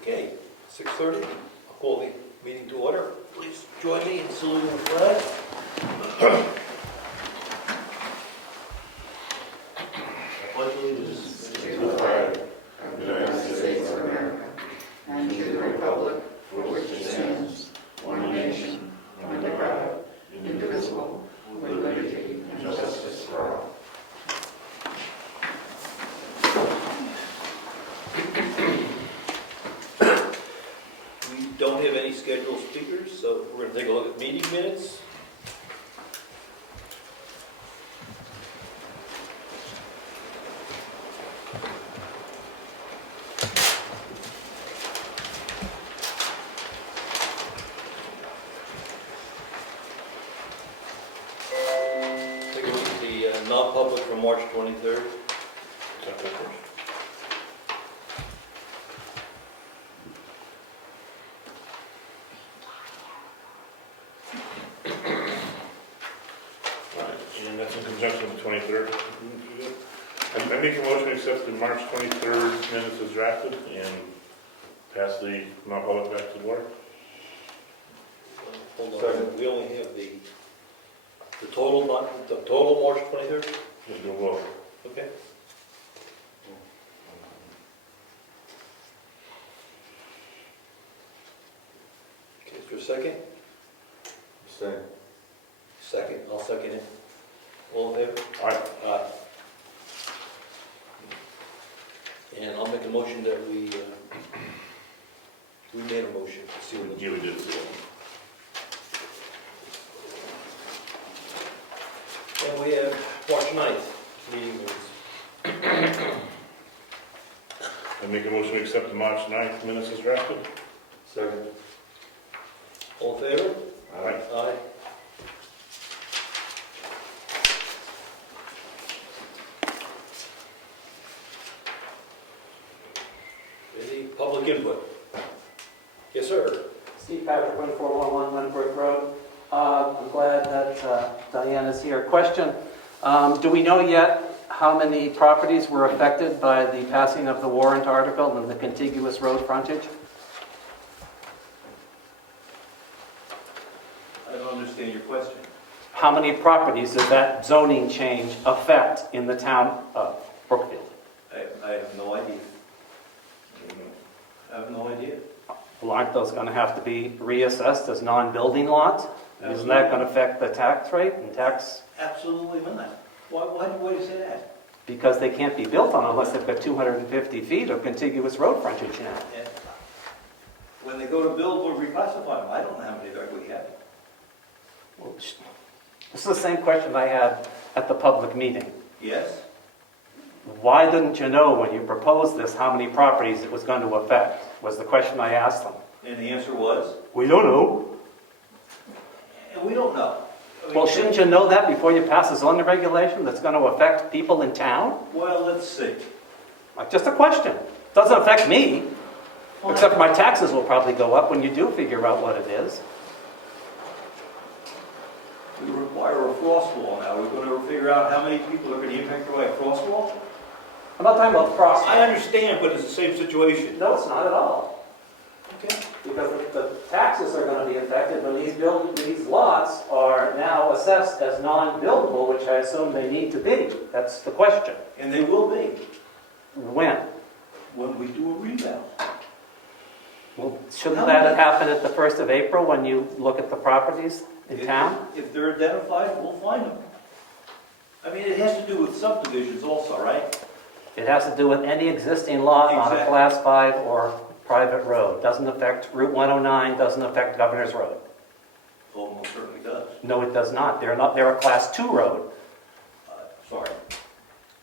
Okay, 6:30. I'll call the meeting to order. Please join me in saluting the flag. I pledge allegiance To the flag of the United States of America and to the republic for which it stands, one nation, under God, indivisible, with liberty and justice for all. We don't have any scheduled speakers, so we're going to take a look at meeting minutes. Take a look at the non-public from March 23rd. And that's in conjunction with the 23rd. I make a motion to accept the March 23rd minutes as drafted and pass the non-public back to the board. Hold on, we only have the total, not the total March 23rd? Just do a vote. Okay. Okay, is there a second? Second. Second, I'll second it. All in favor? Aye. Aye. And I'll make a motion that we made a motion. Let's see what Yeah, we did. And we have March 9th meeting minutes. I make a motion to accept the March 9th minutes as drafted. Second. All in favor? Aye. Aye. Any public input? Yes, sir. Steve Patrick, 1411 Lenbrook Road. I'm glad that Diane is here. Question, do we know yet how many properties were affected by the passing of the warrant article and the contiguous road frontage? I don't understand your question. How many properties does that zoning change affect in the town of Brookfield? I have no idea. I have no idea. Well, aren't those going to have to be reassessed as non-building lots? Isn't that going to affect the tax rate and tax? Absolutely not. Why do you say that? Because they can't be built on unless they've got 250 feet of contiguous road frontage now. And when they go to build, we'll reclassify them. I don't know how many there we have. Well, this is the same question I had at the public meeting. Yes? Why didn't you know when you proposed this how many properties it was going to affect? Was the question I asked them. And the answer was, We don't know. and we don't know. I mean, Well, shouldn't you know that before you pass a zoning regulation that's going to affect people in town? Well, let's see. Like, just a question. Doesn't affect me, except my taxes will probably go up when you do figure out what it is. We require a frost wall now. We're going to figure out how many people are going to be impacted by a frost wall? I'm not talking about cross. I understand, but it's the same situation. No, it's not at all. Okay. Because the taxes are going to be affected when these lots are now assessed as non-buildable, which I assume they need to be. That's the question. And they will be When? when we do a revale. Well, shouldn't that have happened at the 1st of April when you look at the properties in town? If they're identified, we'll find them. I mean, it has to do with subdivisions also, right? It has to do with any existing lot on a Exactly. Class 5 or private road. Doesn't affect Route 109, doesn't affect Governor's Road. Almost certainly does. No, it does not. They're a Class 2 road. Sorry.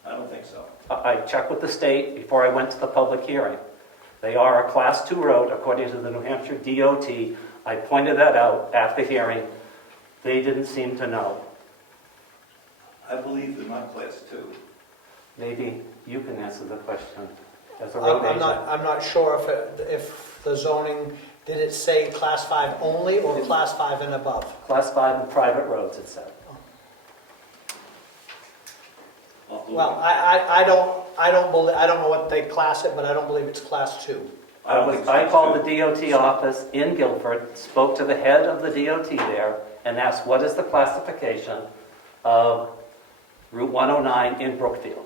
I don't think so. I checked with the state before I went to the public hearing. They are a Class 2 road according to the New Hampshire DOT. I pointed that out at the hearing. They didn't seem to know. I believe they're not class 2. Maybe you can answer the question as a road I'm agent. not sure if the zoning, did it say class 5 only or class 5 and above? Class 5 and private roads, it said. Well, I don't know what they class it, but I don't believe it's class 2. I called the DOT office in Guilford, spoke to the head of the DOT there, and asked, what is the classification of Route 109 in Brookfield?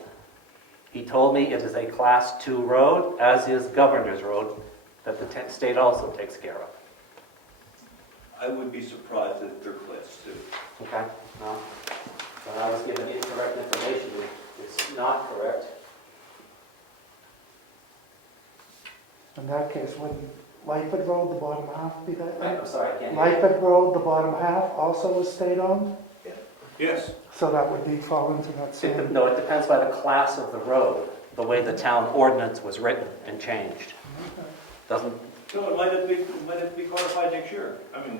He told me it is a Class 2 road, as is Governor's Road, that the state also takes care of. I would be surprised if they're Class 2. Okay? No. But I was given incorrect information. It's not correct. In that case, wouldn't Lyford Road, the bottom half, be that? I'm sorry, I can't hear you. Lyford Road, the bottom half, also is state-owned? Yes. So that would be, fall into that same... No, it depends by the class of the road, the way the town ordinance was written and changed. Doesn't, So it might have to be codified next year. I mean,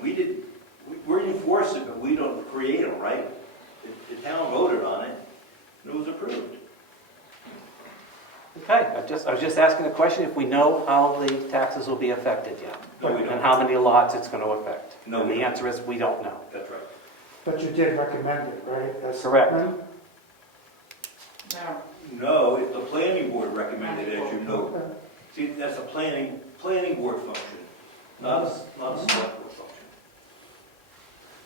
we're enforcing, but we don't create them, right? The town voted on it, and it was approved. okay, I was just asking a question if we know how the taxes will be affected yet. No, we And don't. how many lots it's going to affect. No, And we the don't. answer is, we don't know. That's right. But you did recommend it, right? as Correct. selectmen? No. No, the planning board recommended, as you know. Okay. See, that's a planning board function, not a select board function.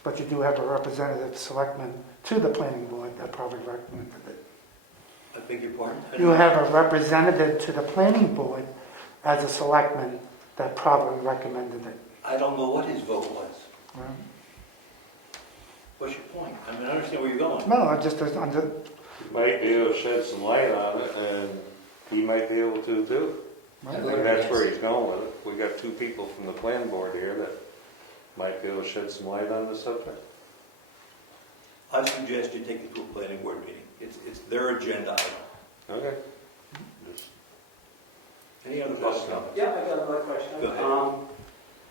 But you do have a representative selectman to the planning board that probably recommended it. I beg your pardon? You have a representative to the planning board as a selectman that probably recommended it. I don't know what his vote was. Right? What's your point? I mean, I understand where you're going. No, I just, under, You might be able to shed some light on it, and he might be able to too. I think that's where he's going with it. We got two people from the planning board here that might be able to shed some light on the subject. I suggest you take it to a planning board meeting. It's their agenda item. Okay. Any other questions? Yeah, I got another question. Go ahead.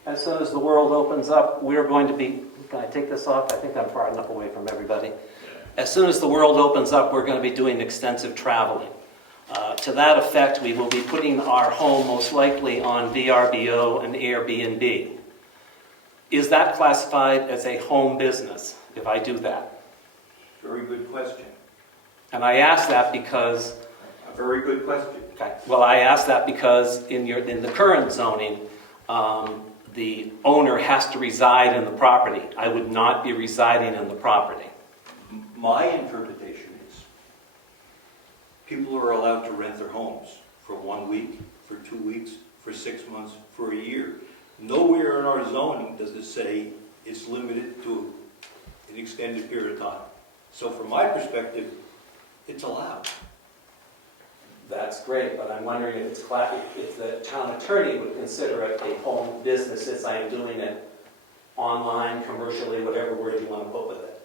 As soon as the world opens up, we're going to be, can I take this off? I think I'm far enough away from everybody. As soon as the world opens up, we're going to be doing extensive traveling. To that effect, we will be putting our home most likely on VRBO and Airbnb. Is that classified as a home business if I do that? Very good question. And I ask that because, A very good question. okay, well, I ask that because in the current zoning, the owner has to reside in the property. I would not be residing in the property. My interpretation is people are allowed to rent their homes for 1 week, for 2 weeks, for 6 months, for a year. Nowhere in our zoning does it say it's limited to an extended period of time. So from my perspective, it's allowed. That's great, but I'm wondering if if the town attorney would consider it a home business since I am doing it online, commercially, whatever word you want to put with it.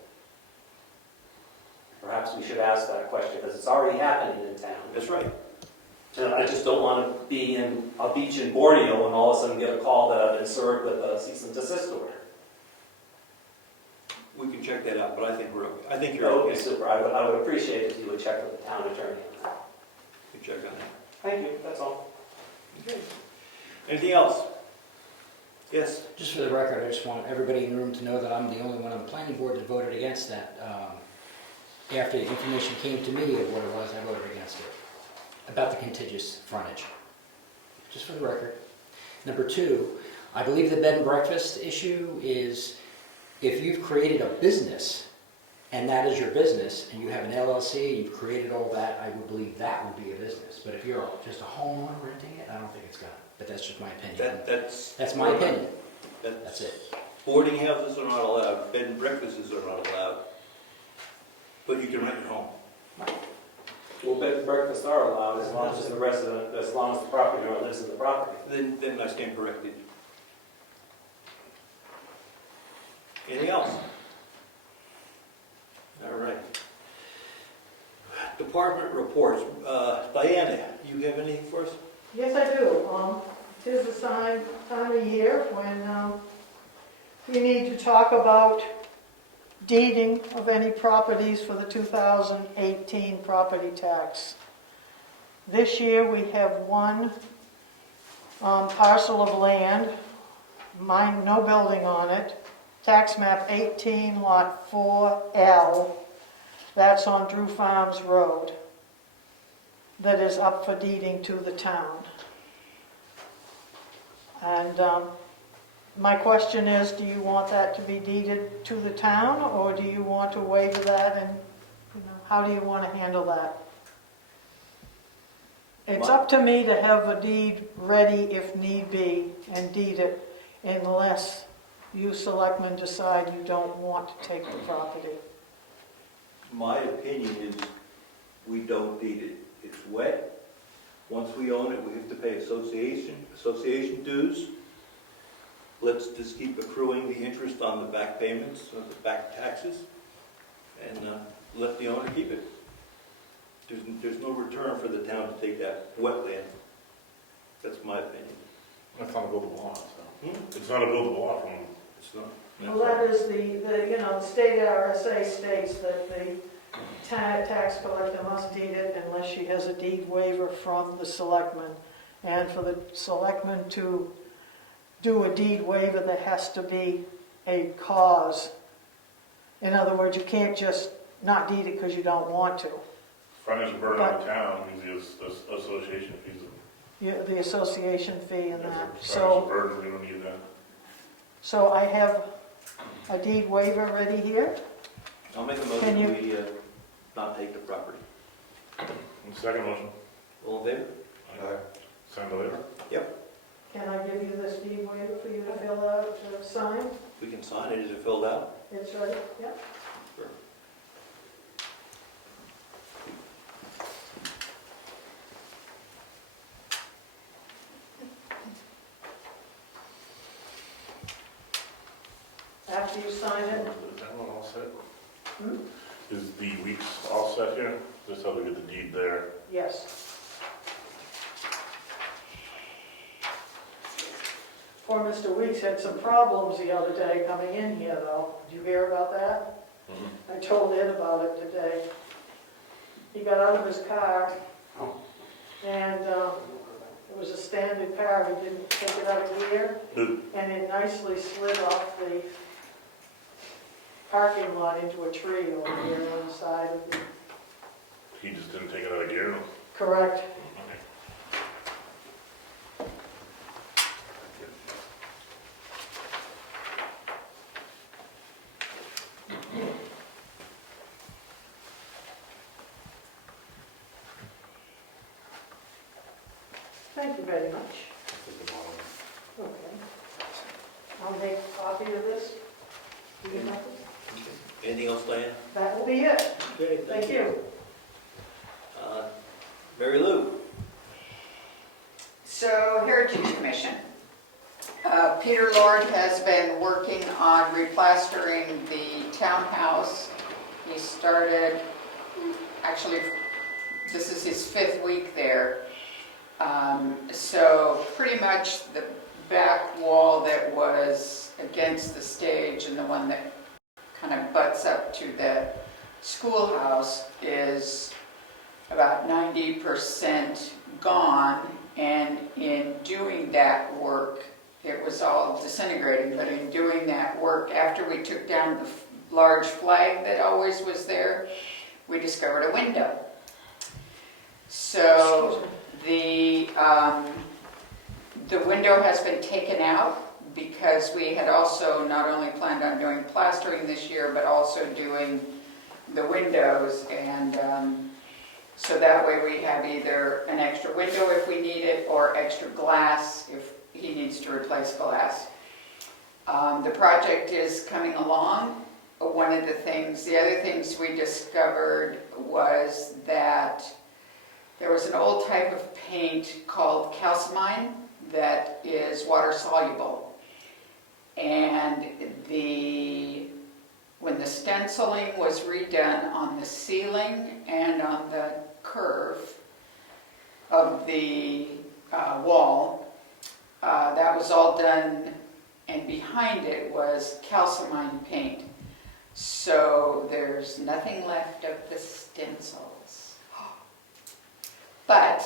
Perhaps we should ask that question because it's already happening in town. That's right. And I just don't want to be in a beach in Borneo and all of a sudden get a call that I've been served with a cease and desist order. We can check that out, but I think we're okay. I think you're That would be okay. super. I would appreciate it if you would check with the town attorney on that. We can check on that. Thank you, that's all. Okay. Anything else? Yes? Just for the record, I just want everybody in the room to know that I'm the only one on the planning board that voted against that. After the information came to me of what it was, I voted against it, about the contiguous frontage. Just for the record. Number two, I believe the bed and breakfast issue is if you've created a business and that is your business and you have an LLC, you've created all that, I would believe that would be a business. But if you're just a homeowner renting it, I don't think it's gonna. But that's just my opinion. That's That's my opinion. That's That's it. Boarding houses are not allowed, bed and breakfasts are not allowed, but you can rent your home. Well, bed and breakfasts are allowed as long as the resident, as long as the property owner lives in the property. Then I stand corrected. Anything else? All right. Department reports. Diana, you have anything for us? Yes, I do. Tis the time of year when we need to talk about deeding of any properties for the 2018 property tax. This year we have one parcel of land, mine, no building on it, tax map 18 lot 4L, that's on Drew Farms Road, that is up for deeding to the town. And my question is, do you want that to be deeded to the town, or do you want to waive that, and how do you want to handle that? It's up to me to have a deed ready if need be and deed it, unless you selectmen decide you don't want to take the property. My opinion is we don't deed it. It's wet. Once we own it, we have to pay association dues. Let's just keep accruing the interest on the back payments, of the back taxes, and let the owner keep it. There's no return for the town to take that wetland. That's my opinion. That's not a buildable lot, so. It's not a buildable lot from, It's not. Well, that is the state RSA states that the tax collector must deed it unless she has a deed waiver from the selectmen. And for the selectmen to do a deed waiver, there has to be a cause. In other words, you can't just not deed it because you don't want to. frontage burden on the town means the association fees. The association fee and that. Frontage So, burden, we don't need that. so I have a deed waiver ready here. I'll make a Can you- motion we not take the property. And second motion. All in favor? Sign the waiver? Can I give you this deed waiver for you to fill out, to sign? We can sign it. Is it filled out? It's ready, yep. Sure. After you sign it, Is that one all set? Hmm? Is the weeks all set here? Just how we get the deed there. yes. Poor Mr. Weeks had some problems the other day coming in here, though. Did you hear about that? I told Ed about it today. He got out of his car, and it was a standard car. He didn't take it out of gear, and it nicely slid off the parking lot into a tree over here on the side of the... He just didn't take it out of gear? Correct. Okay. Thank you very much. Okay. I'll make a copy of this. Do you have it? Anything else, Diane? That will be it. Okay, Thank you. Mary Lou? So, Heritage Commission. Peter Lord has been working on replastering the townhouse. He started, actually, this is his 5th week there. So pretty much the back wall that was against the stage and the one that kind of butts up to the schoolhouse is about 90% gone, and in doing that work, it was all disintegrating, but in doing that work, after we took down the large flag that always was there, we discovered a window. So the window has been taken out because we had also not only planned on doing plastering this year, but also doing the windows, and so that way we have either an extra window if we need it, or extra glass if he needs to replace glass. The project is coming along. The other things we discovered was that there was an old type of paint called calcimine that is water soluble. And when the stenciling was redone on the ceiling and on the curve of the wall, that was all done, and behind it was calcimine paint. So there's nothing left of the stencils. But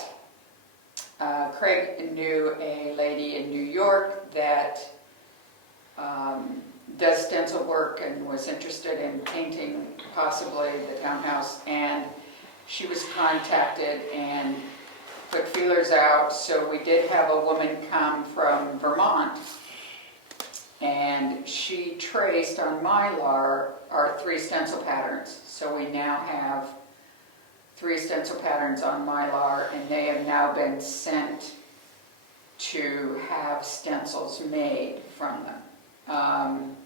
Craig knew a lady in New York that does stencil work and was interested in painting possibly the townhouse, and she was contacted and put feelers out. So we did have a woman come from Vermont she traced on Mylar our 3 stencil patterns. So we now have 3 stencil patterns on Mylar, and they have now been sent to have stencils made from them.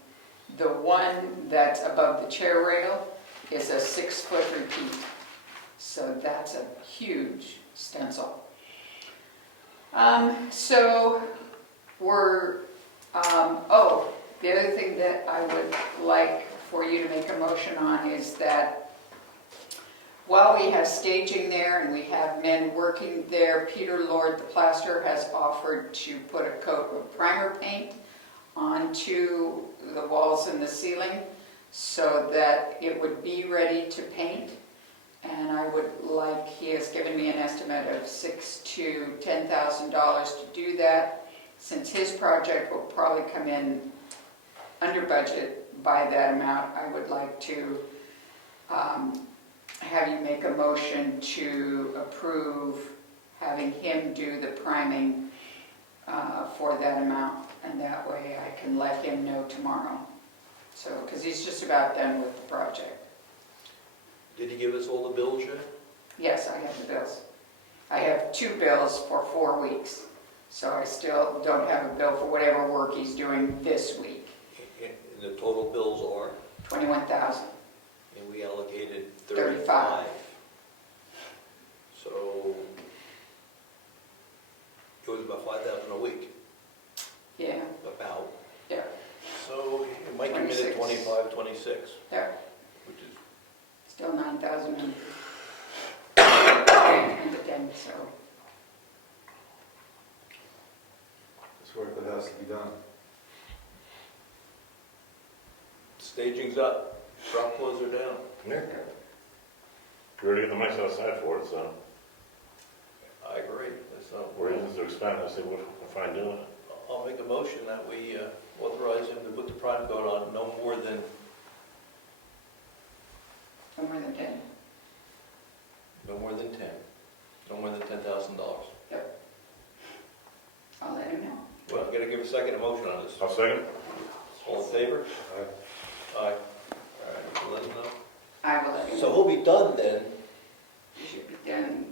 The one that's above the chair rail is a 6-foot repeat. So that's a huge stencil. So we're, the other thing that I would like for you to make a motion on is that while we have staging there and we have men working there, Peter Lord, the plasterer, has offered to put a coat of primer paint onto the walls and the ceiling so that it would be ready to paint. And I would like, he has given me an estimate of $6,000 to $10,000 to do that. Since his project will probably come in under budget by that amount, I would like to have you make a motion to approve having him do the priming for that amount. And that way I can let him know tomorrow. So, because he's just about done with the project. Did he give us all the bills yet? Yes, I have the bills. I have 2 bills for 4 weeks. So I still don't have a bill for whatever work he's doing this week. And the total bills are, 21,000. and we allocated 35. 35. So it was about 5,000 a week, Yeah, about. yeah, So it might come in 26. at 25, 26, yeah. which is, Still 9,000 and the 10, so. It's work that has to be done. staging's up, drop clothes are down. Yeah. We're already getting the mice outside for it, so I agree. So we're easy to expand. I say we're fine doing it. I'll make a motion that we authorize him to put the prime coat on no more than No more than 10. No more than 10. No more than $10,000. I'll let him know. Well, I'm gonna give a second motion on this. I'll second. All in favor? Aye. Aye. All right, we'll let him know. I will let him know. So he'll be done then. He should be done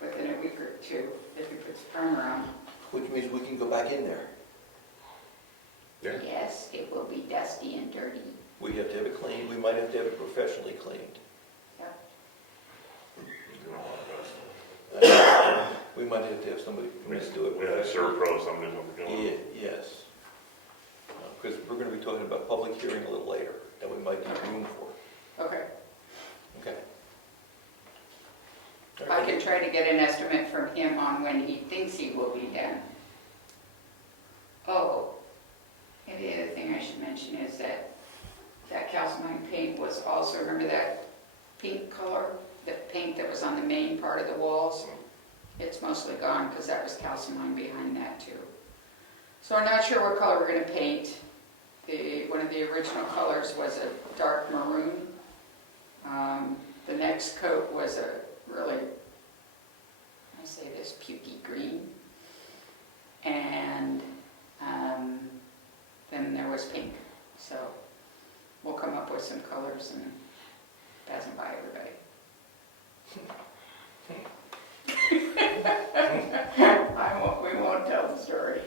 within a week or 2 if he puts primer on. Which means we can go back in there. Yeah. Yes, it will be dusty and dirty. We have to have it cleaned, we might have to have it professionally cleaned. We might have to have somebody come in and do it. We had a Serve Pro, somebody's over doing Yeah, it. yes. Because we're gonna be talking about public hearing a little later, that we might need room for. Okay. Okay. I can try to get an estimate from him on when he thinks he will be done. Oh, and the other thing I should mention is that calcimine paint was also, remember that pink color? The paint that was on the main part of the walls? It's mostly gone because that was calcimine behind that too. So we're not sure what color we're going to paint. One of the original colors was a dark maroon. The next coat was a really, I say this, pukey green. And then there was pink. So we'll come up with some colors and pass them by everybody. We won't tell the story.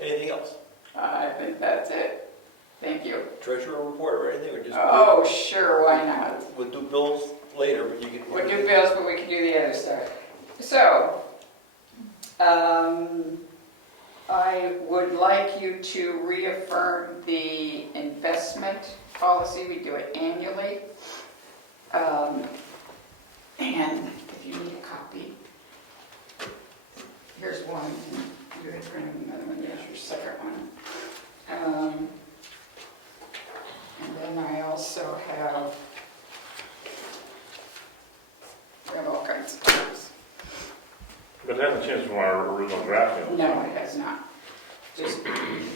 Anything else? I think that's it. Thank you. Treasurer report or anything, or just? Oh, sure, why not? We'll do bills later, but you can. We'll do bills, but we can do the other stuff. So, I would like you to reaffirm the investment policy. We do it annually. And if you need a copy, here's one. You're going to print another one. Here's your second one. And then I also have all kinds of things. But it hasn't changed from our original draft. No, it has not. Just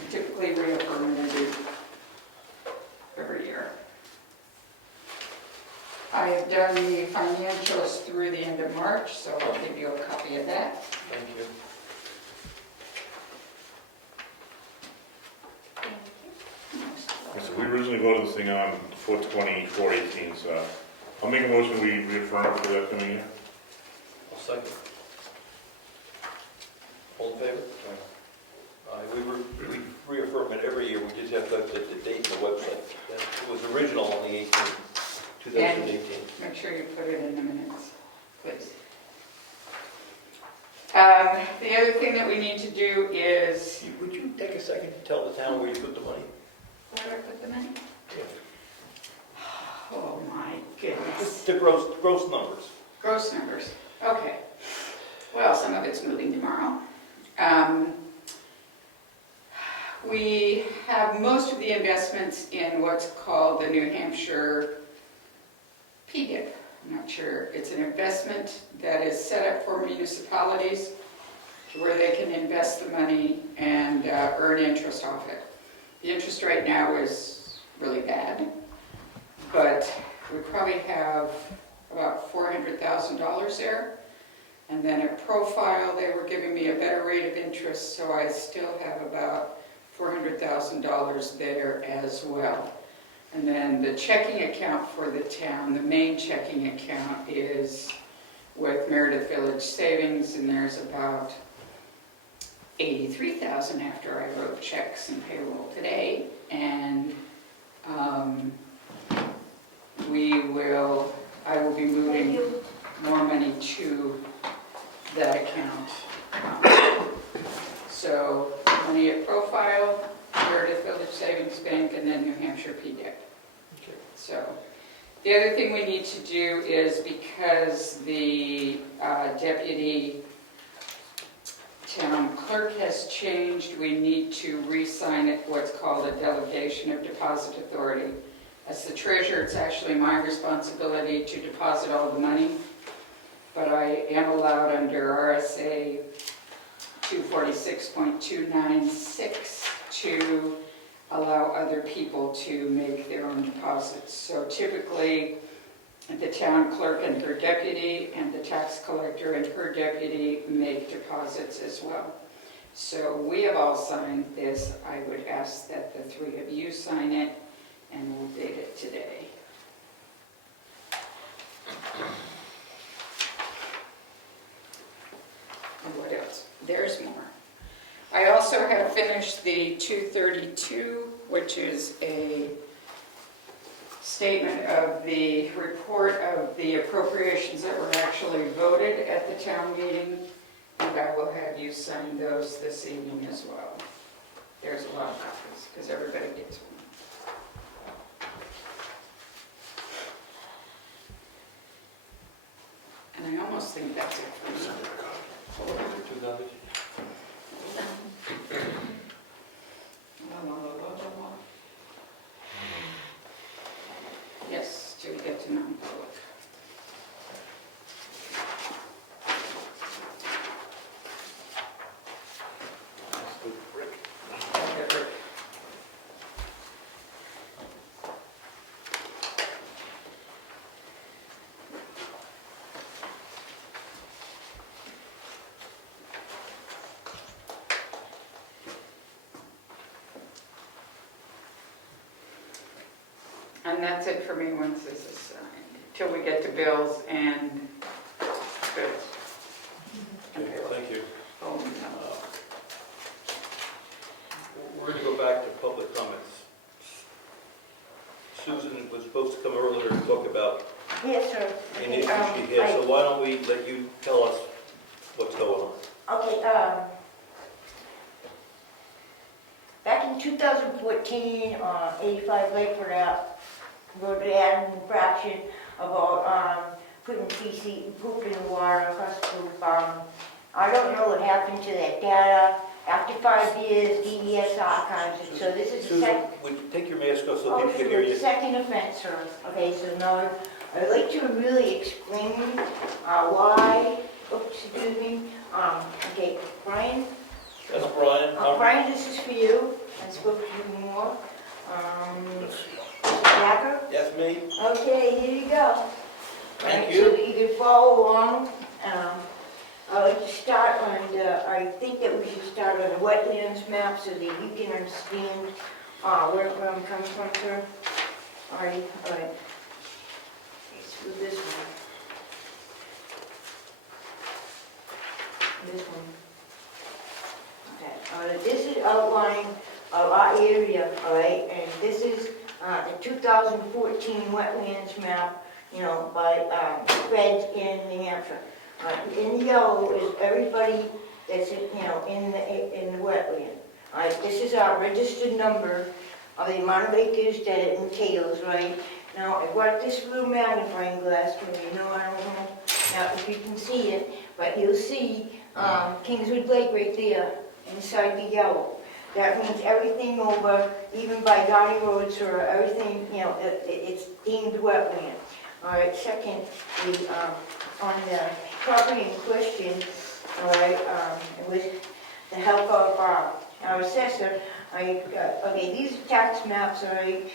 typically reaffirm and do every year. I have done the financials through the end of March, so I'll give you a copy of that. Thank you. originally voted this thing on 4/20/4/18, so I'll make a motion we reaffirm for the upcoming year. I'll second. All in favor? We reaffirm it every year, we just have to update the date on the website. It was original on the 18th, 2018. Make sure you put it in the minutes, please. The other thing that we need to do is, Would you take a second to tell the town where you put the money? where do I put the money? Oh my goodness. The gross numbers. Gross numbers, okay. Well, some of it's moving tomorrow. We have most of the investments in what's called the New Hampshire PDIP. I'm not sure, it's an investment that is set up for municipalities where they can invest the money and earn interest off it. The interest right now is really bad, but we probably have about $400,000 there. And then a profile, they were giving me a better rate of interest, so I still have about $400,000 there as well. And then the checking account for the town, the main checking account is with Meredith Village Savings, and there's about $83,000 after I wrote checks and payroll today. And I will be moving more money to that account. So money at Profile, Meredith Village Savings Bank, and then New Hampshire PDIP. So the other thing we need to do is, because the deputy town clerk has changed, we need to re-sign it, what's called a delegation of deposit authority. As the treasurer, it's actually my responsibility to deposit all the money, but I am allowed under RSA 246.296 to allow other people to make their own deposits. So typically, the town clerk and her deputy and the tax collector and her deputy make deposits as well. So we have all signed this. I would ask that the three of you sign it, and we'll date it today. And what else? There's more. I also have finished the 232, which is a statement of the report of the appropriations that were actually voted at the town meeting, and I will have you sign those this evening as well. There's a lot of copies, because everybody gets one. And I almost think that's it for me. Yes, till we get to non-public. And that's it for me once this is signed, till we get to bills and bills. And payroll. Thank you. Oh, no. We're going to go back to public comments. Susan was supposed to come earlier and talk about Yes, sir. an issue she had, so why don't we let you tell us what's going on? Okay, back in 2014, 85 Lakeford Ave, wrote an infraction about putting poop in the water across the roof. I don't know what happened to that data. After 5 years, DES archives it, so this is the Susan, second. would you take your mask off so Oh, people can hear sure, you? second offense, sir. Okay, so now I'd like to really explain why, oops, excuse me. Okay, Brian? That's Brian. Brian, this is for you. I spoke to you more. Mr. Packer? That's me. Okay, here you go. Thank Right, you. So that you can follow along. I'd like to start on, I think that we should start on the wetlands map so that you can understand where I'm coming from, sir. All right. It's with this one. This one. Okay, this is outlining of our area, all right, and this is the 2014 wetlands map, you know, by feds in New Hampshire. In yellow is everybody that's, you know, in the wetland. All right, this is our registered number of the amount of acres that it entails, right? Now, I brought this little magnifying glass for you, know, I don't know now if you can see it, but you'll see Kingswood Lake right there inside the yellow. That means everything over, even by Donny Roads or everything, you know, it's deemed wetland. All right, second, on the property in question, all right, with the help of our assessor, okay, these are tax maps, all right.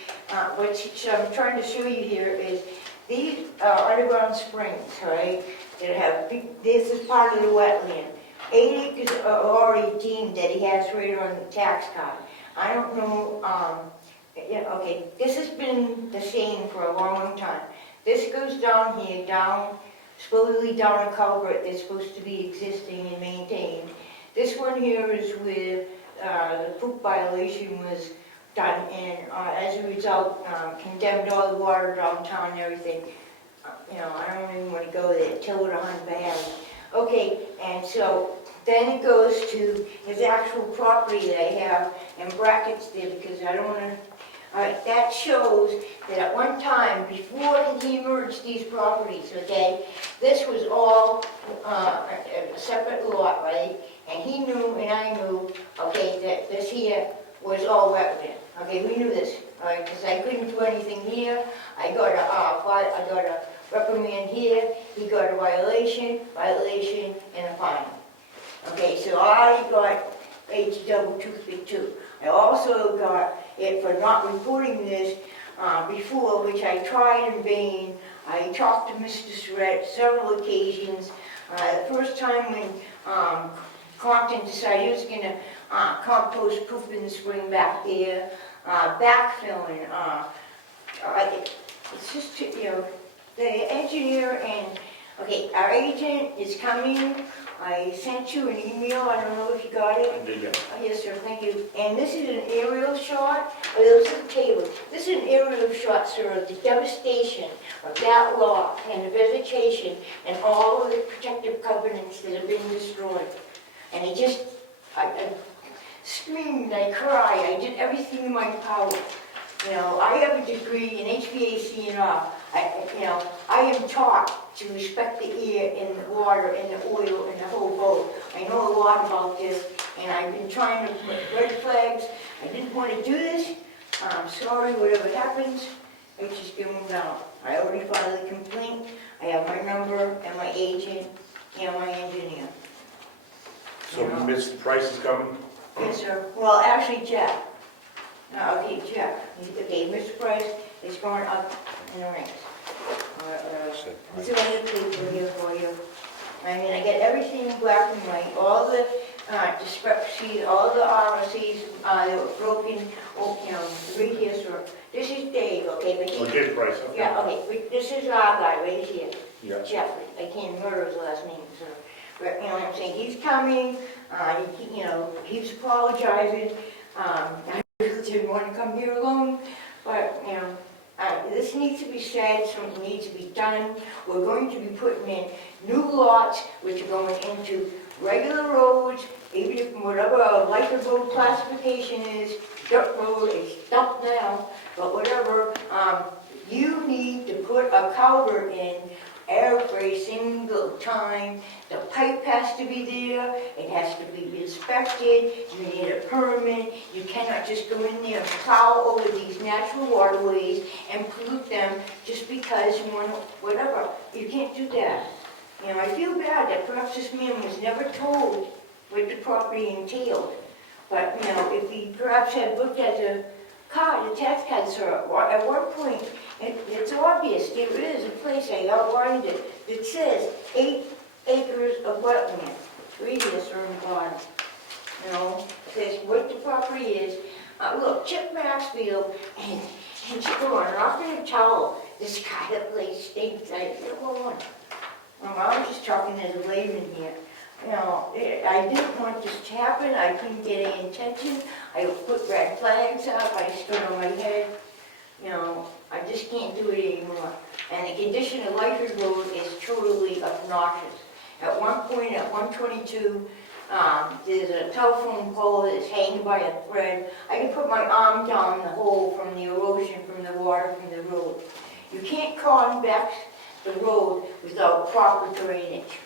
What I'm trying to show you here is these underground springs, all right, that have, this is part of the wetland. 8 acres are already deemed that he has right on the tax card. I don't know, yeah, okay, this has been the same for a long, long time. This goes down here, down, supposedly down a culvert that's supposed to be existing and maintained. This one here is where the poop violation was done, and as a result, condemned all the water downtown and everything. You know, I don't even want to go there, till it on bad. Okay, and so then it goes to his actual property that I have in brackets there because I don't want to. All right, that shows that at one time, before he merged these properties, okay, this was all a separate lot, right? And he knew and I knew, okay, that this here was all wetland. Okay, we knew this, all right, because I couldn't do anything here. I got a reprimand here. He got a violation, and a fine. Okay, so I got H double toothpick too. I also got it for not reporting this before, which I tried in vain. I talked to Mr. Surratt several occasions. The first time when Compton decided he was going to compost poop in the spring back there, backfilling. It's just, you know, the engineer and, okay, our agent is coming. I sent you an email, I don't know if you got it. I did, yeah. Yes, sir, thank you. And this is an aerial shot. Let's look at the table. This is an aerial shot, sir, of the devastation of that lot and the vegetation and all of the protective covenants that have been destroyed. And I screamed, I cried, I did everything in my power. You know, I have a degree in HVAC and I am taught to respect the air and the water and the oil and the whole boat. I know a lot about this, and I've been trying to put red flags. I didn't want to do this. I'm sorry, whatever happens, I just give them down. I already filed a complaint. I have my number and my agent and my engineer. So Mr. Price is coming? Yes, sir. Well, actually, Jack. Okay, Jack. Okay, Mr. Price is going up in the ranks. This is what I paper here for you. I mean, I get everything in black and white, all the discrepancies, all the ROCs that were broken, you know, right here, sir. This is Dave, okay, but Oh, Dave Price, okay. yeah, okay, but this is our guy right here. Yeah. Jeffrey. I can't remember his last name, sir. But, you know what I'm saying, he's coming, you know, he's apologizing. I didn't want to come here alone, but, you know, this needs to be said, something needs to be done. We're going to be putting in new lots, which are going into regular roads, even if whatever a lighter road classification is, dirt road is dumped now, but whatever, you need to put a culvert in every single time. The pipe has to be there, it has to be inspected, you need a permit, you cannot just go in there and plow over these natural waterways and pollute them just because you want to, whatever. You can't do that. You know, I feel bad that perhaps this man was never told what the property entailed. But, you know, if he perhaps had looked at the tax card, sir, at one point, it's obvious, there is a place, I outlined it, that says 8 acres of wetland, right here, sir, in the bottom. You know, it says what the property is. Look, Chip Maxfield and Chip Warren are not gonna tell this guy that place stinks. I said, well, I'm just talking as a layman here. You know, I didn't want this to happen. I couldn't get any attention. I put red flags up. I stood on my head. You know, I just can't do it anymore. And the condition of Lyford Road is totally obnoxious. At one point, at 122, there's a telephone pole that's hanging by a thread. I can put my arm down the hole from the erosion, from the water, from the road. You can't convex the road without proper drainage.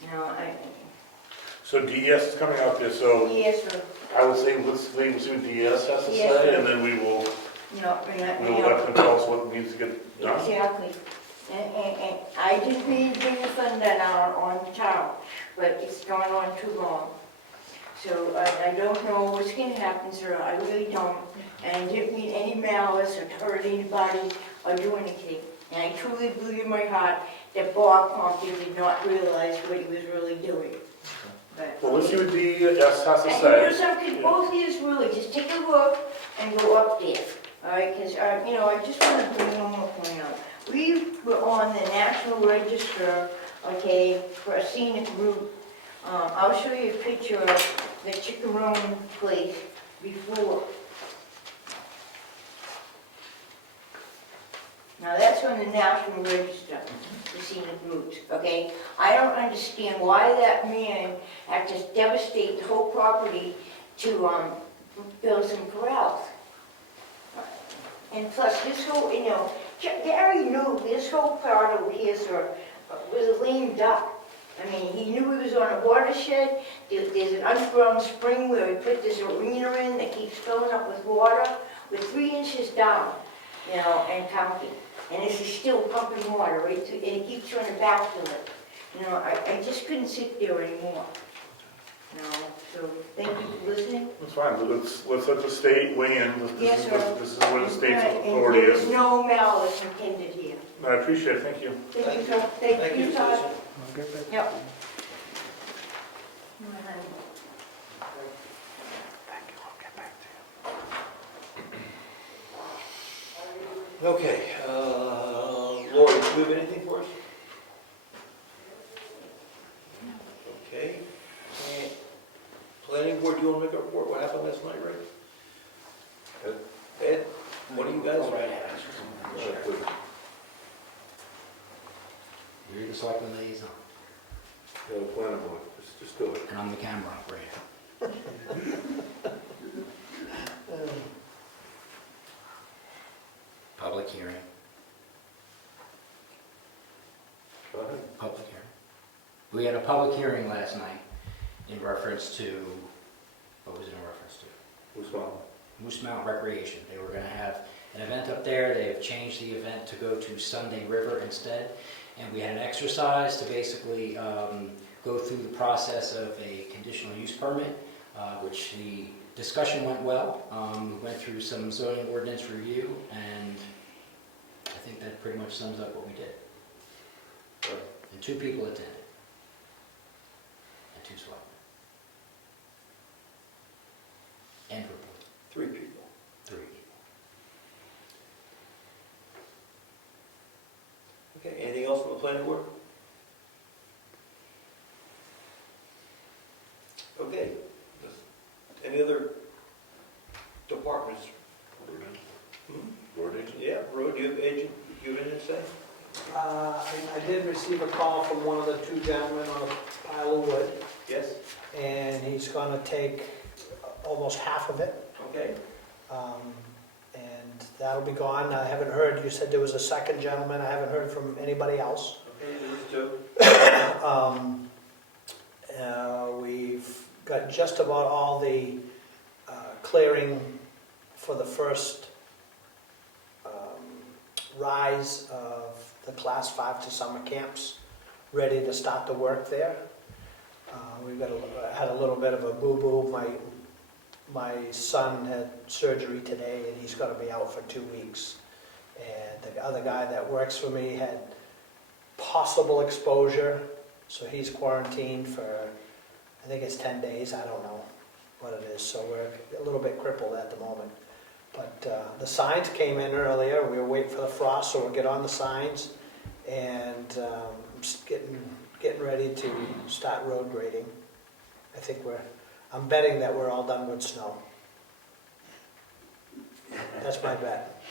You know, So DES is coming out there, so yes, sir. I would say let's see what DES has to Yes, say, sir. and then we will let them tell us what needs to get done. Exactly. And I didn't mean to bring the thunder down on the town, but it's gone on too long. So I don't know what's going to happen, sir. I really don't. And I didn't mean any malice or to hurt anybody or do anything. And I truly believe in my heart that Bob Compton did not realize what he was really doing. But, Well, let's see what DES has to and say. you know something, both of you really, just take a look and go up there. All right, because, you know, I just want to bring one more point out. We were on the National Register, okay, for a scenic route. I'll show you a picture of the Chickarone place before. Now that's on the National Register, the scenic routes, okay? I don't understand why that man had to devastate the whole property to build some corrals. And plus this whole, you know, Gary knew this whole part over here, sir, was a lame duck. I mean, he knew he was on a watershed. There's an underground spring where we put this arena in that keeps filling up with water. We're 3 inches down, you know, and counting. And this is still pumping water, right? And it keeps trying to backfill it. You know, I just couldn't sit there anymore. You know, so thank you for listening. That's fine, let's let the state weigh in. Yes, sir. This is where the state's Right, authority and there is. is no malice intended here. I appreciate it, thank you. Thank you, sir. Thank you, Todd. Yep. Okay, Lori, do you have anything for us? Okay. And Planning board, do you want to make a report? What happened last night, Ray? Ed, what do you guys? You're the selectman liaison, Yeah, the planning board, just do it. and I'm the camera operator. Public hearing. Go ahead. Public hearing. We had a public hearing last night in reference to, what was it in reference to? Who's on? Moose Mountain Recreation. They were going to have an event up there. They have changed the event to go to Sunday River instead. And we had an exercise to basically go through the process of a conditional use permit, which the discussion went well. We went through some zoning ordinance review, and I think that pretty much sums up what we did. Right. And 2 people attended. And 2 selectmen. And report. 3 people. 3. Okay, anything else from the planning board? Okay. Any other departments? Board agent? Yeah, Road, do you have agent, do you have anything to say? I did receive a call from one of the 2 gentlemen on a pile of wood, Yes? and he's gonna take almost half of it, Okay. and that'll be gone. I haven't heard, you said there was a 2nd gentleman, I haven't heard from anybody else. Okay, there's 2. We've got just about all the clearing for the first rise of the Class 5 to summer camps, ready to start the work there. We've had a little bit of a boo-boo. My son had surgery today, and he's going to be out for 2 weeks. And the other guy that works for me had possible exposure, so he's quarantined for, I think it's 10 days, I don't know. what it is, so we're a little bit crippled at the moment. But the signs came in earlier, we were waiting for the frost, so we'll get on the signs, and just getting ready to start road grading. I think I'm betting that we're all done with snow. That's my bet.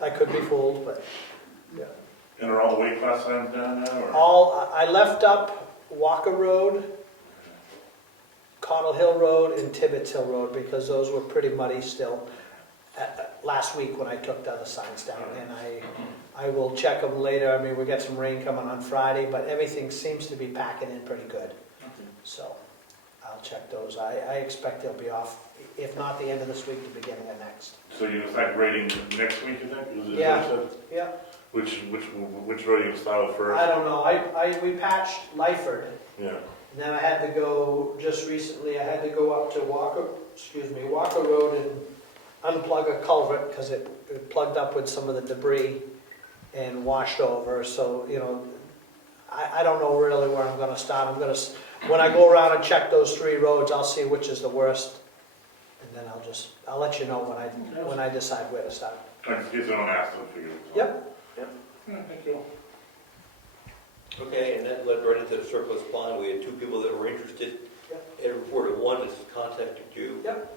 I could be fooled, but, yeah. And are all the weight class signs down now, or? I left up Walker Road, Cottle Hill Road, and Tibbetts Hill Road, because those were pretty muddy still last week when I took the other signs down, and I will check them later. I mean, we got some rain coming on Friday, but everything seems to be packing in pretty good. So I'll check those. I expect they'll be off, if not the end of this week, the beginning of next. So you start grading next week, you think? Is it Yeah. what you said? Yeah. Which road are you gonna start with first? I don't know. We patched Lyford, Yeah. and then I had to go, just recently, I had to go up to Walker Road and unplug a culvert because it plugged up with some of the debris and washed over. So, you know, I don't know really where I'm going to start. When I go around and check those 3 roads, I'll see which is the worst, and then I'll let you know when I decide where to start. In case I don't ask them, figure it out. Yep. Thank you. Okay, and that led right into the surplus bond. We had 2 people that were interested. Yep. Ed reported 1 has contacted you. Yep.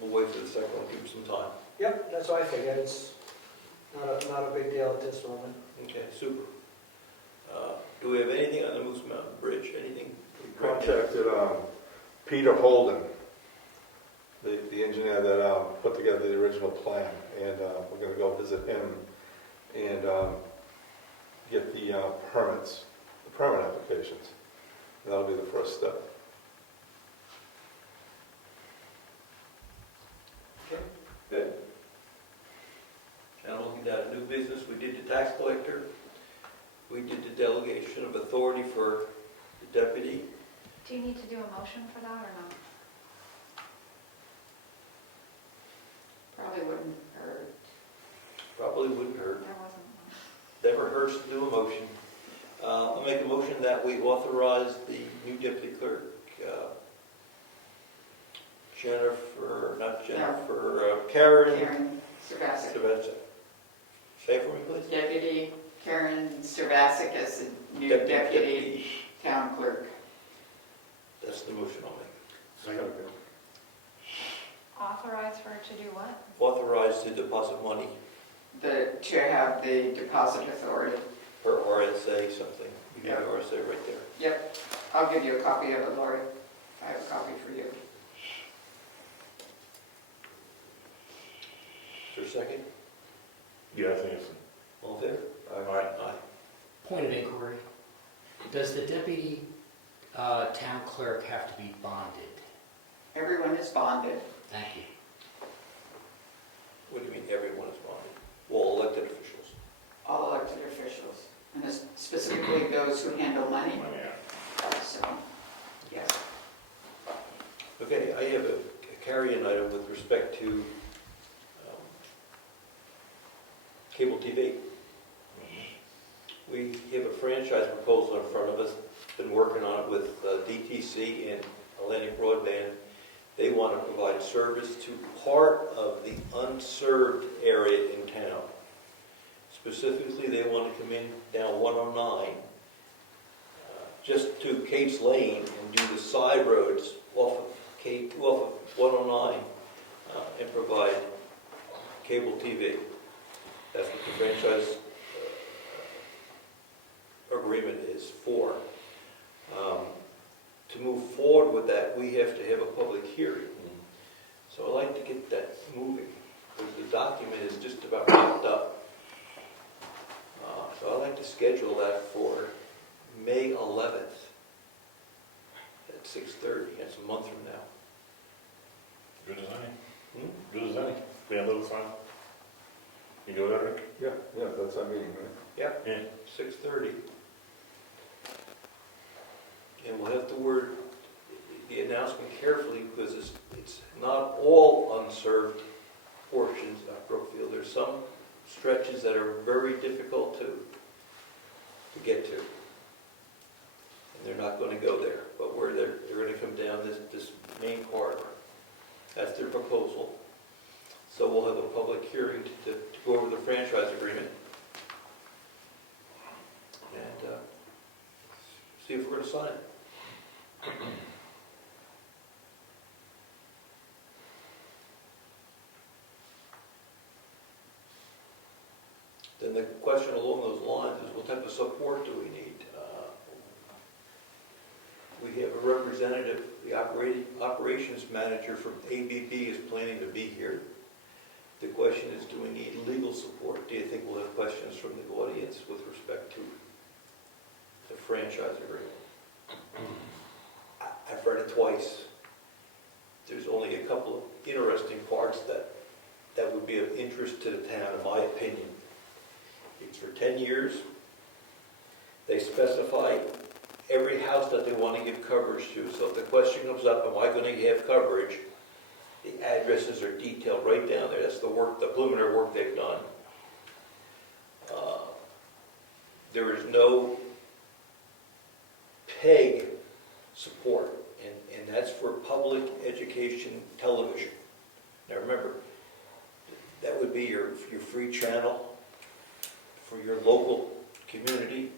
We'll wait for the second one, give him some time. Yep, that's what I figured. It's not a big deal at this moment. Okay, super. Do we have anything on the Moose Mountain Bridge? Anything? Contacted Peter Holden, the engineer that put together the original plan, and we're going to go visit him and get the permits, the permit applications. And that'll be the first step. Okay, good. Now looking down at new business, we did the tax collector. We did the delegation of authority for the deputy. Do you need to do a motion for that or not? Probably wouldn't hurt. Probably wouldn't hurt. There wasn't one. Never hurts to do a motion. I'll make a motion that we authorize the new deputy clerk, Karen Stervasic. Stervasic. Say it for me, please. Deputy Karen Stervasic as the new deputy town clerk. That's the motion I'll make. Second. Authorize her to do what? Authorize to deposit money To have the deposit authority. per RSA something. You have Yep. the RSA right there. Yep, I'll give you a copy of it, Lori. I have a copy for you. Is there a second? Yeah, I think it's. All in favor? Aye. Aye. Point of inquiry, does the deputy town clerk have to be bonded? Everyone is bonded. Thank you. What do you mean everyone is bonded? All elected officials. All elected officials, and specifically those who handle money. So, yes. Okay, I have a carry-in item with respect to cable TV. We have a franchise proposal in front of us, been working on it with DTC and Atlantic Broadband. They want to provide service to part of the unserved area in town. Specifically, they want to come in down 109, just to Kate's Lane, and do the side roads off of 109, and provide cable TV. That's what the franchise agreement is for. To move forward with that, we have to have a public hearing. So I'd like to get that moving, because the document is just about wrapped up. So I'd like to schedule that for May 11th at 6:30. That's a month from now. Good as any. Good as any. We have a little fun. You go there, Rick? Yeah, that's our meeting, right? Yep. Yeah. 6:30. And we'll have to word the announcement carefully, because it's not all unserved portions of Brookfield. There's some stretches that are very difficult to get to. And they're not going to go there, but they're going to come down this main corridor. That's their proposal. So we'll have a public hearing to go over the franchise agreement. And see if we're gonna sign it. Then the question along those lines is, what type of support do we need? We have a representative, the operations manager from ABB is planning to be here. The question is, do we need legal support? Do you think we'll have questions from the audience with respect to the franchise agreement? I've read it twice. There's only a couple of interesting parts that would be of interest to the town, in my opinion. It's for 10 years. They specify every house that they want to give coverage to. So if the question comes up, am I going to have coverage? The addresses are detailed right down there. That's the work, the preliminary work they've done. There is no PEG support, and that's for public education television. Now remember, that would be your free channel for your local community.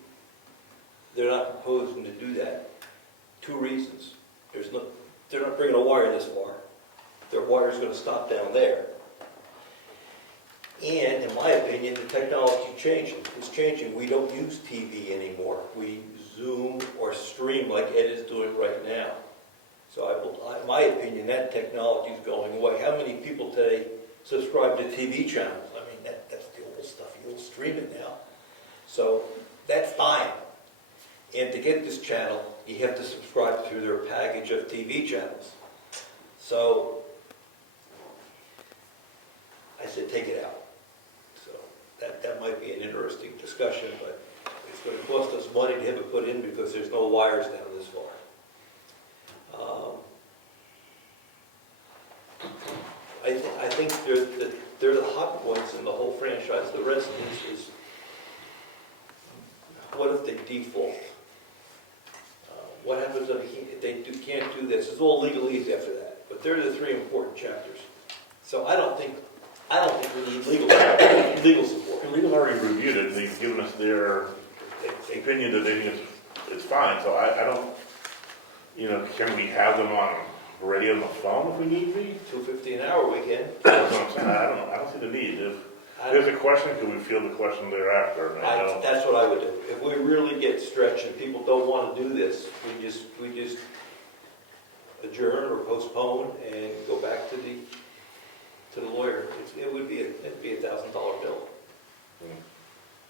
They're not proposing to do that. 2 reasons. They're not bringing a wire this far. Their wire's going to stop down there. And in my opinion, the technology is changing. We don't use TV anymore. We Zoom or stream like Ed is doing right now. So in my opinion, that technology is going away. How many people today subscribe to TV channels? I mean, that's the old stuff. You'll stream it now. So that's fine. And to get this channel, you have to subscribe through their package of TV channels. So I said, take it out. So that might be an interesting discussion, but it's going to cost us money to have it put in because there's no wires down this far. I think they're the hot points in the whole franchise. The rest is what if they default? What happens if they can't do this? It's all legalese after that. But they're the 3 important chapters. So I don't think we need legal support. And legal already reviewed it, and they've given us their opinion that they think it's fine. So I don't, can we have them on ready on the phone if we need be? $2.50 an hour we can. That's what I'm saying. I don't see the need. If there's a question, could we field the question thereafter? That's what I would do. If we really get stretched and people don't want to do this, we just adjourn or postpone and go back to the lawyer. It'd be $1,000 bill.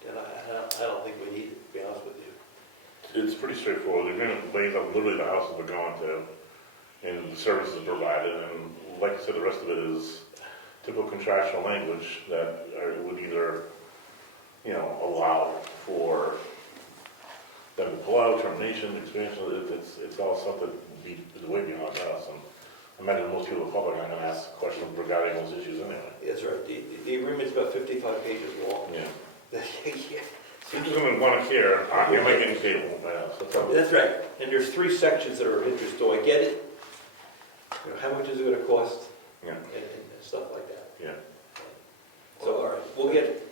And I don't think we need it, to be honest with you. It's pretty straightforward. The agreement lays out literally the houses we're going to and the services provided. And like I said, the rest of it is typical contractual language that would either, allow for them to pull out, termination, expansion. It's all stuff that is way beyond us. And I imagine most people in the public are going to ask questions regarding those issues anyway. That's right. The agreement's about 55 pages long. Yeah. Yeah. So you're just going to want to care. Am I getting cable? That's right. And there's 3 sections that are of interest. Do I get it? How much is it going to cost? Yeah. And stuff like that. Yeah. So, all right, we'll get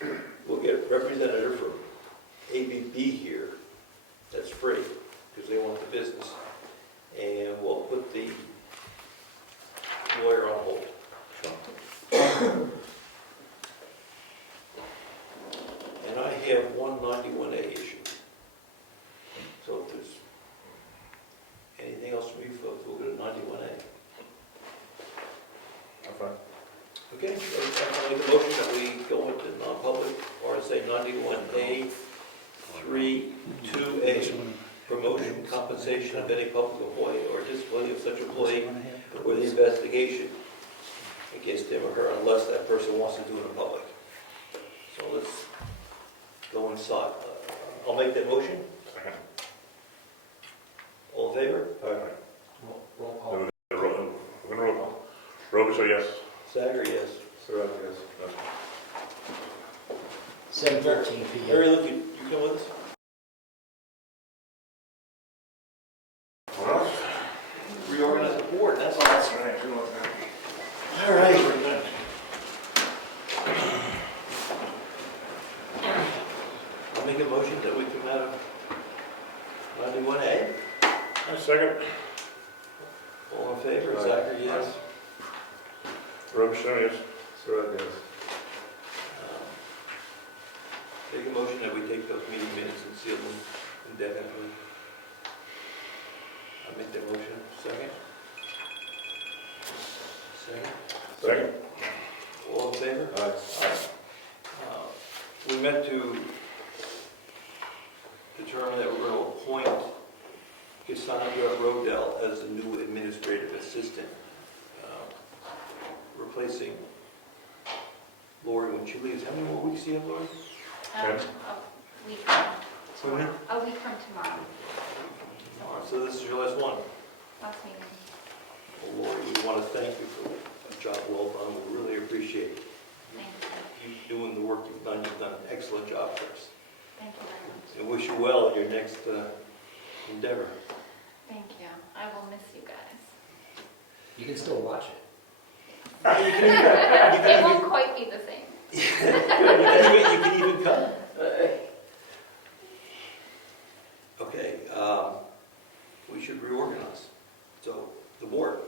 a representative from ABB here that's free, because they want the business, and we'll put the lawyer on hold. And I have one 91A issue. So if there's anything else from you folks, we'll go to 91A. Okay. Okay, so I make a motion that we go into non-public, RSA 91A, 3(2)A, promotion, compensation of any public employee or discipline of such employee or the investigation against him or her unless that person wants to do it in public. So let's go inside. I'll make that motion. Second. All in favor? Roll call. We're going to roll call. Robichaud, yes. Sager, yes. Surratt, yes. 7:13 p.m. Mary Lou, you come with us? Well, 91A. I second. All in favor? Aye. Zachary, yes. Robert, yes. Surratt, yes. Make a motion that we take those meeting minutes and seal them indefinitely. I'll make that motion. Second? Second? Second. All in favor? Aye. We meant to determine that we're going to appoint Cassandra Rodell as the new administrative assistant, replacing Lori when she leaves. How many more weeks do you have, Lori? Okay. A week from Pardon me? tomorrow. A week from tomorrow. All right, so this is your last one. Last meeting. Well, Lori, we want to thank you for a job well done. We really appreciate it. Thank you. You doing the work you've done. You've done an excellent job for us. Thank you very much. And wish you well in your next endeavor. Thank you. I will miss you guys. You can still watch it. It won't quite be the same. You can even come. Okay, we should reorganize. So, the board.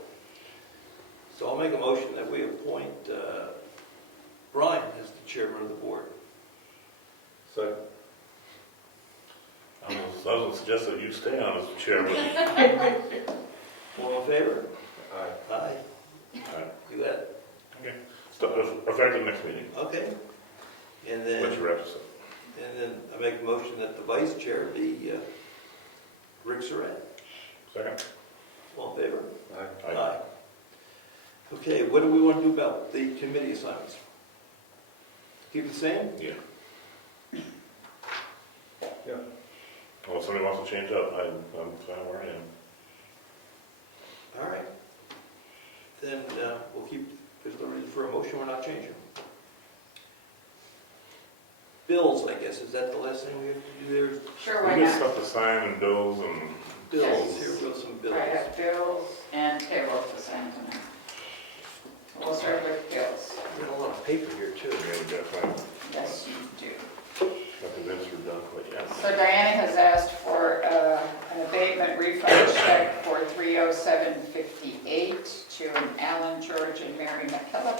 So I'll make a motion that we appoint Brian as the chairman of the board. Second. I was going to suggest that you stay on as chairman. All in favor? Aye. Aye. All right. You got it? Okay. Effective next meeting. Okay. And Let then, you wrap this up. and then I make a motion that the vice chair be Rick Surratt. Second. All in favor? Aye. Aye. Okay, what do we want to do about the committee assignments? Keep it the same? Yeah. Yeah. Well, if somebody wants to change up, I'm fine where I am. All right. Then we'll keep, because they're ready for a motion, we're not changing. Bills, I guess, is that the last thing we have to do there? Sure, We why get not? stuff to sign and bills and Bills, Yes. here goes some bills. I have bills and payroll to sign tonight. We'll start with bills. There's a lot of paper here, too. yeah, we got fine. Yes, you do. Got the minutes were done quite yet. So Diana has asked for an abatement refund check for $307.58 to an Alan, George, and Mary McKillop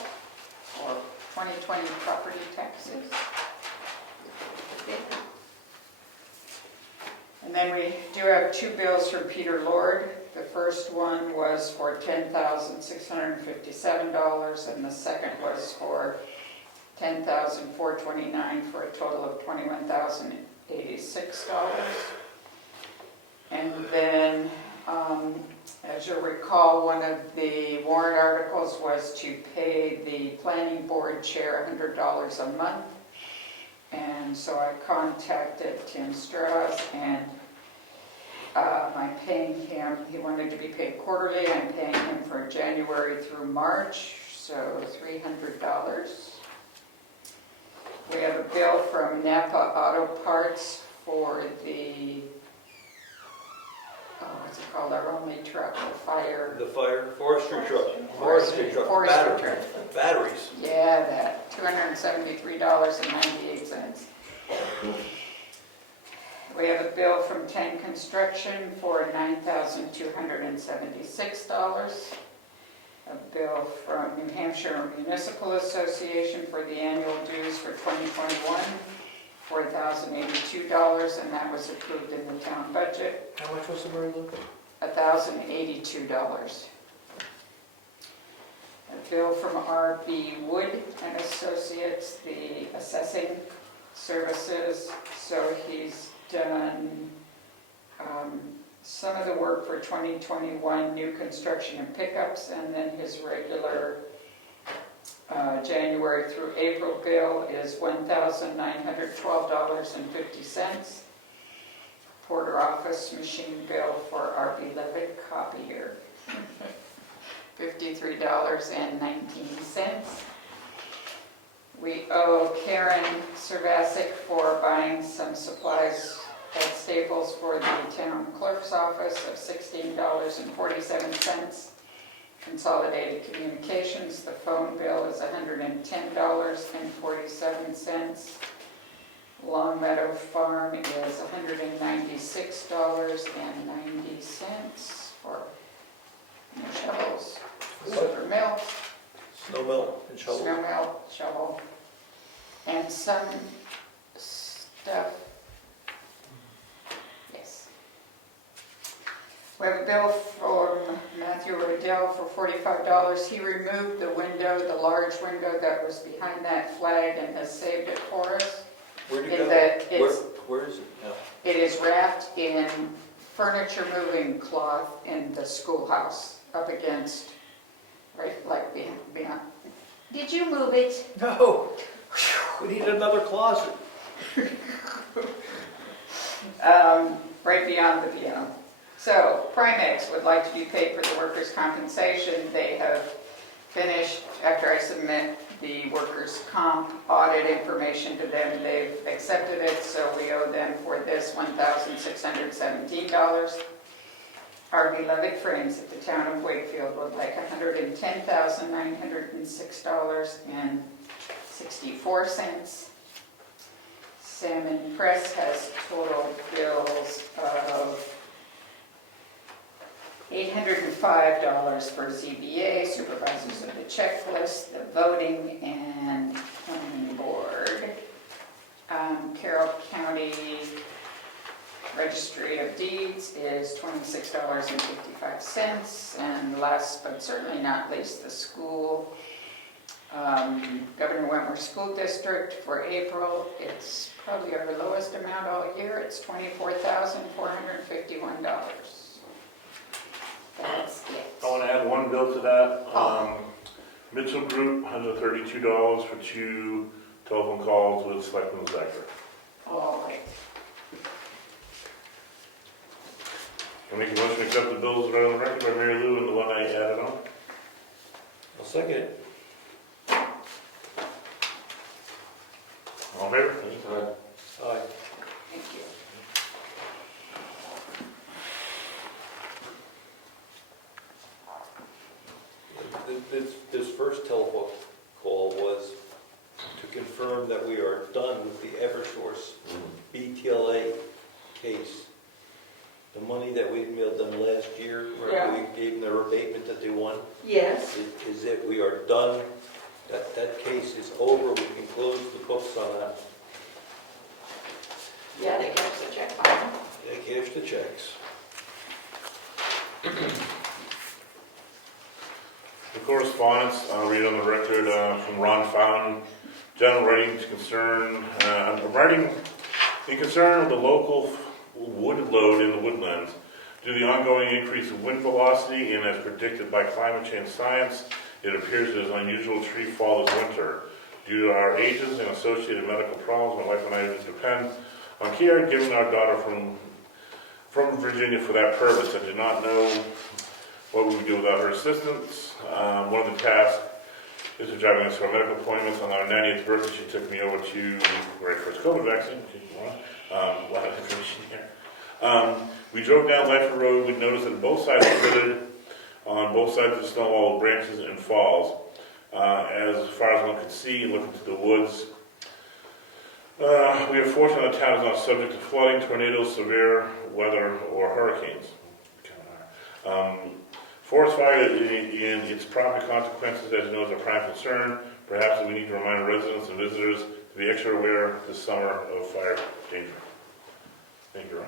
for 2020 property taxes. And then we do have two bills from Peter Lord. The first one was for $10,657, and the second was for $10,429 for a total of $21,086. And then, as you'll recall, one of the warrant articles was to pay the planning board chair $100 a month. And so I contacted Tim Strauss, and I'm paying him, he wanted to be paid quarterly, I'm paying him for January through March, so $300. We have a bill from Napa Auto Parts for the, what's it called, our only truck, the fire. The forestry truck. Forestry truck. Forestry truck. Batteries. Yeah, that, $273.98. We have a bill from 10 Construction for $9,276. A bill from New Hampshire Municipal Association for the annual dues for 2021, $4,082, and that was approved in the town budget. How much was the Mary Lou? $1,082. A bill from R.B. Wood and Associates, the assessing services. So he's done some of the work for 2021, new construction and pickups, and then his regular January through April bill is $1,912.50. Porter office machine bill for R.B. Levitt copier, $53.19. We owe Karen Servasic for buying some supplies at Staples for the town clerk's office of $16.47. Consolidated Communications, the phone bill is $110.47. Long Meadow Farm is $196.90 for shovels, super milk, Snow melt and shovel. snow melt, shovel, and some stuff. Yes. We have a bill from Matthew Riddell for $45. He removed the window, the large window that was behind that flag, and has saved it for us. Where'd it In go? that it's, Where is it now? it is wrapped in furniture moving cloth in the schoolhouse, up against, right, like behind. Did you move it? No, we need another closet. Right beyond the piano. So Primex would like to be paid for the workers' compensation. They have finished, after I submit the workers' comp audit information to them, they've accepted it, so we owe them for this $1,617. Our beloved friends at the town of Wakefield would like $110,906.64. Salmon Press has total bills of $805 for ZBA, supervisors of the checklist, the voting, and planning board. Carroll County Registry of Deeds is $26.55. And last but certainly not least, the school, Governor Wentworth School District for April. It's probably our lowest amount all year. It's $24,451. That's it. I want to add one bill to that. Oh. Mitchell Group, $132 for 2 telephone calls with Selectmen Zachary. All right. I make a motion to accept the bills right on the record by Mary Lou and the one I added on. I'll second it. All in favor? Aye. Thank you. This first telephone call was to confirm that we are done with the Eversource BTLA case. The money that we mailed them last year, where Yeah. we gave them their abatement that they won, Yes. is it, we are done. That case is over, we can close the books on that. Yeah, they kept the check. They cash the checks. The correspondence, I'll read on the record from Ron Fountain. General writing to concern, writing in concern of the local wood load in the woodlands. Due to the ongoing increase of wind velocity and as predicted by climate change science, it appears it is unusual tree fall this winter. Due to our ages and associated medical problems, my wife and I depend on care given our daughter from Virginia for that purpose. I do not know what we would do without her assistance. One of the tasks is to driving us to our medical appointments. On our 90th birthday, she took me over to where I first COVID vaccine. A lot of information here. We drove down Lightfoot Road. We noticed that both sides were littered on both sides of the stone wall with branches and falls. As far as one could see and look into the woods, we are fortunate the town is not subject to flooding, tornadoes, severe weather, or hurricanes. Forest fire and its proper consequences, as you know, is a prime concern. Perhaps we need to remind residents and visitors to be extra aware this summer of fire danger. Thank you, Ron.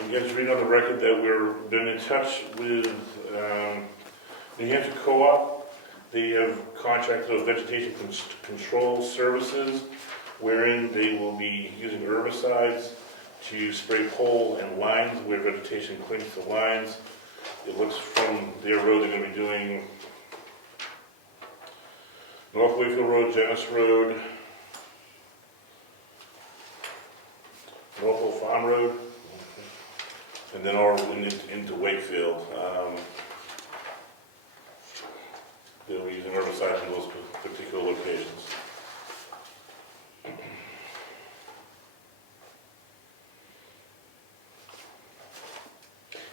I'm going to read on the record that we've been in touch with New Hampshire Co-op. They have contracted with vegetation control services, wherein they will be using herbicides to spray poles and lines where vegetation clings to lines. It looks from their road they're going to be doing North Wakefield Road, Janice Road, Norfolk Farm Road, and then over into Wakefield. They'll be using herbicides in those particular locations.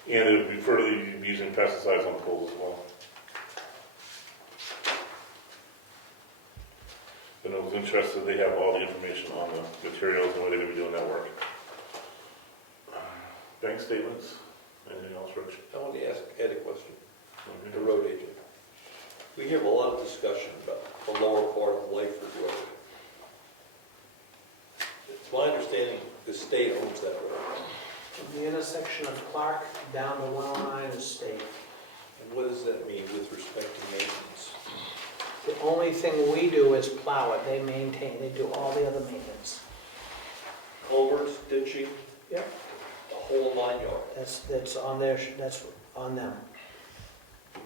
And it would be further using pesticides on poles as well. is interested, they have all the information on the materials and where they're gonna be doing that work. Bank statements, anything else, Rich? I want to ask Ed a question, the Okay. road agent. We have a lot of discussion about the lower part of Lakeford Road. It's my understanding the state owns that road. From the intersection of Clark down to 109 is state. And what does that mean with respect to maintenance? The only thing we do is plow it. They maintain, they do all the other maintenance. Culverts, ditching, Yep. the whole 9 yards. That's on their, that's on them. Okay.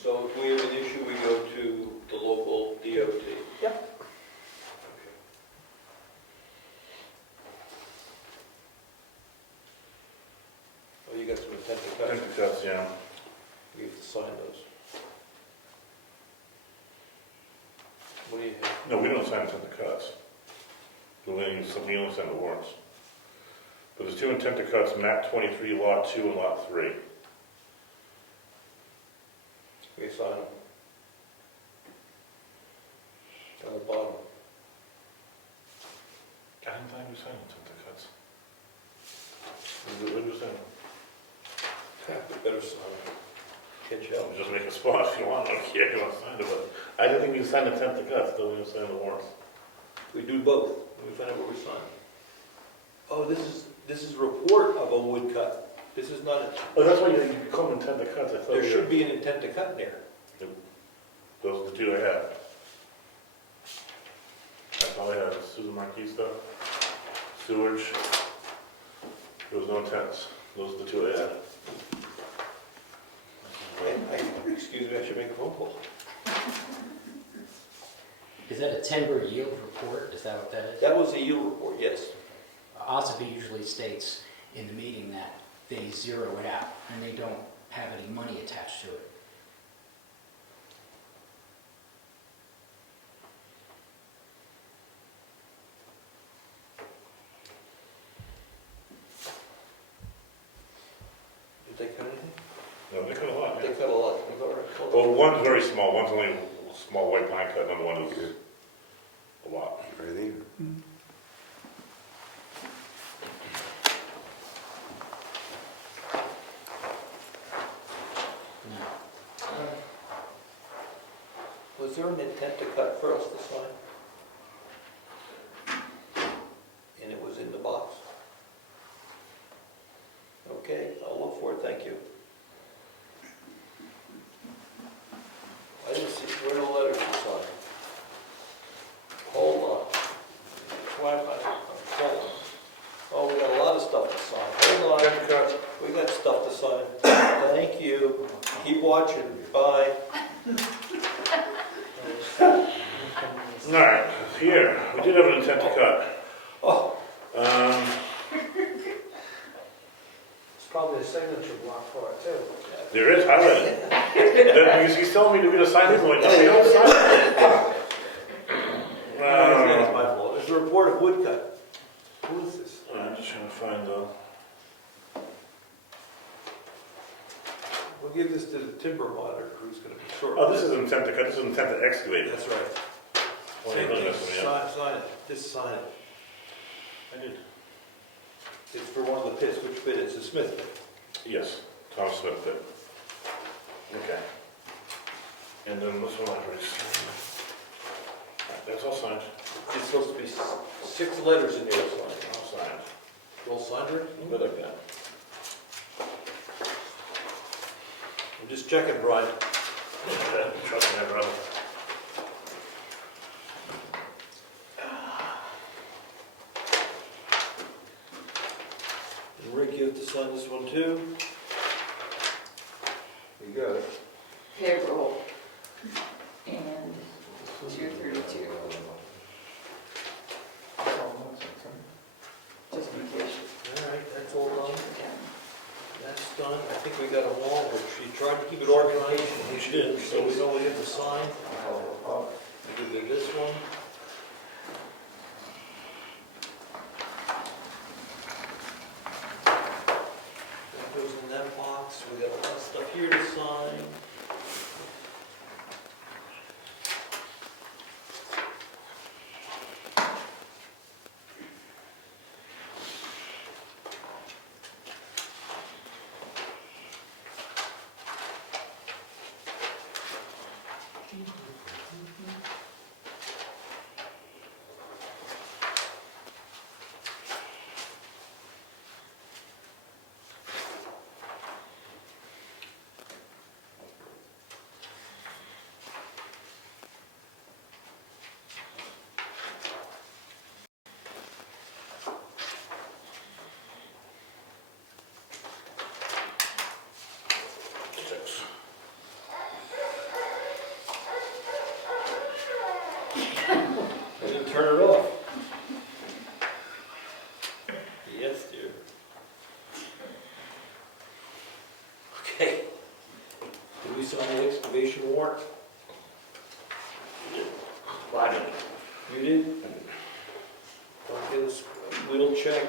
So if we have an issue, we go to the local DOT. Yep. Okay. Oh, you got some intent to cut. Intent to cuts, yeah. We have to sign those. What do you have? No, we don't sign intent to cuts. We only sign the warrants. But there's two intent to cuts, map 23, lot 2 and lot 3. We sign them. On the bottom. I didn't think we signed intent to cuts. What did you sign? We better sign them. Can't you help? Just make a spot if you want, I don't care, you want to sign it, but I didn't think we signed intent to cuts, though we didn't sign the warrants. We do both. We find out what we sign. Oh, this is a report of a wood cut. This is not a, Oh, that's why you call them intent to cuts, I thought. there should be an intent to cut in there. Those are the two I have. That's all I have, Susan Marquis stuff, sewage. There was no intents, those are the two I had. Excuse me, I should make a phone call. Is that a timber yield report? Is that what that is? That was a yield report, yes. OSFI usually states in the meeting that they zero it out and they don't have any money attached to it. Did they cut anything? No, they cut a lot, They yeah. cut a lot. We've already cut a Well, lot. one's very small, one's only a small white pine cut, another one is a lot. Right there. No. Was there an intent to cut for us to sign? And it was in the box? Okay, I'll look for it, thank you. I didn't see, where are the letters to sign? Hold on. Why am I, hold on. Oh, we got a lot of stuff to sign, hold on. Intent to cuts. We got stuff to sign. Thank you. Keep watching. Bye. All right, here, we did have an intent to cut. Oh, It's probably a signature block for it too. There is highlighted. Because he's telling me to be to sign this one, no, we don't sign it. it's my fault. There's a report of woodcut. Who is this? I'm just trying to find the, We'll give this to the timber monitor who's gonna be short. oh, this is intent to cut, this is intent to excavate. That's right. Well, Same you're thing. really messing me up. Sign it. Just sign it. I did. It's for one of the pits. Which pit? It's the Smith pit. Yes, Tom Smith did. Okay. And then this one I already signed. All right, that's all signed. There's supposed to be 6 letters in there. Signed. All signed. Roll signed it? Good like that. I'm just checking, Brian. Trust me, brother. And Rick, you have to sign this one too. You got it. Payroll. And 232. Just in case. All right, that's all done. Yeah. That's done. I think we got them all, but she tried to keep it organized. We did. So we know we have to sign. We did this one. That goes in that box. We got a lot of stuff here to sign. sign the excavation warrant? I did. You did? Okay, let's, we'll check.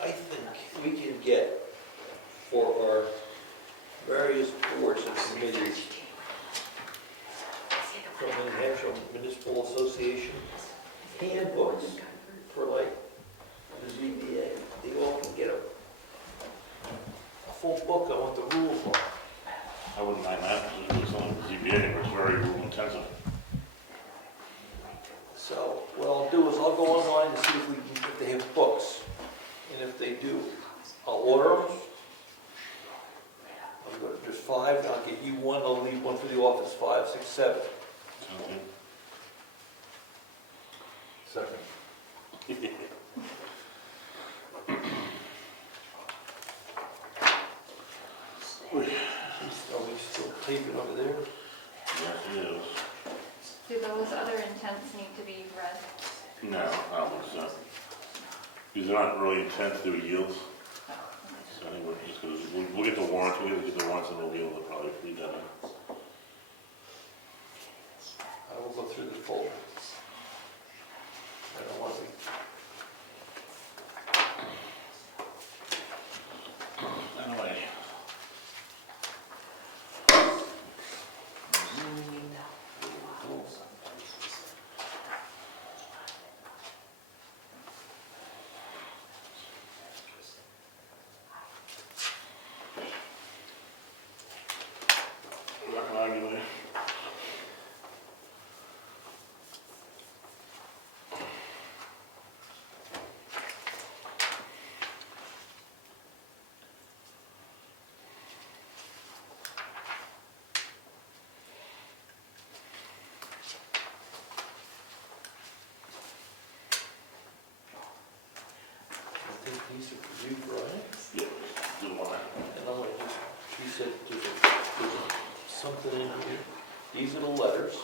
I think we can get for our various boards and committees from the New Hampshire Municipal Association handbooks for like the ZBA. They all can get a full book on what the rules are. I wouldn't mind that, because it's only the ZBA, where it's very rule intensive. So what I'll do is I'll go online to see if they have books. And if they do, I'll order them. There's 5, I'll get you 1, I'll leave 1 for the office, 5, 6, 7. Okay. Second. Are we still taping over there? Yes, it is. Do those other intents need to be read? No, I don't think so. Because they're not really intense, they're yields. Oh, So I think we're just gonna, we'll get the warrants, we'll get the warrants and we'll be able to probably read that in. I will go through this folder. I don't want to be. Anyway. Not gonna argue with you. I think these are for you, Brian. Yeah, do one. And I'm gonna just, she said there's something in here. These are the letters.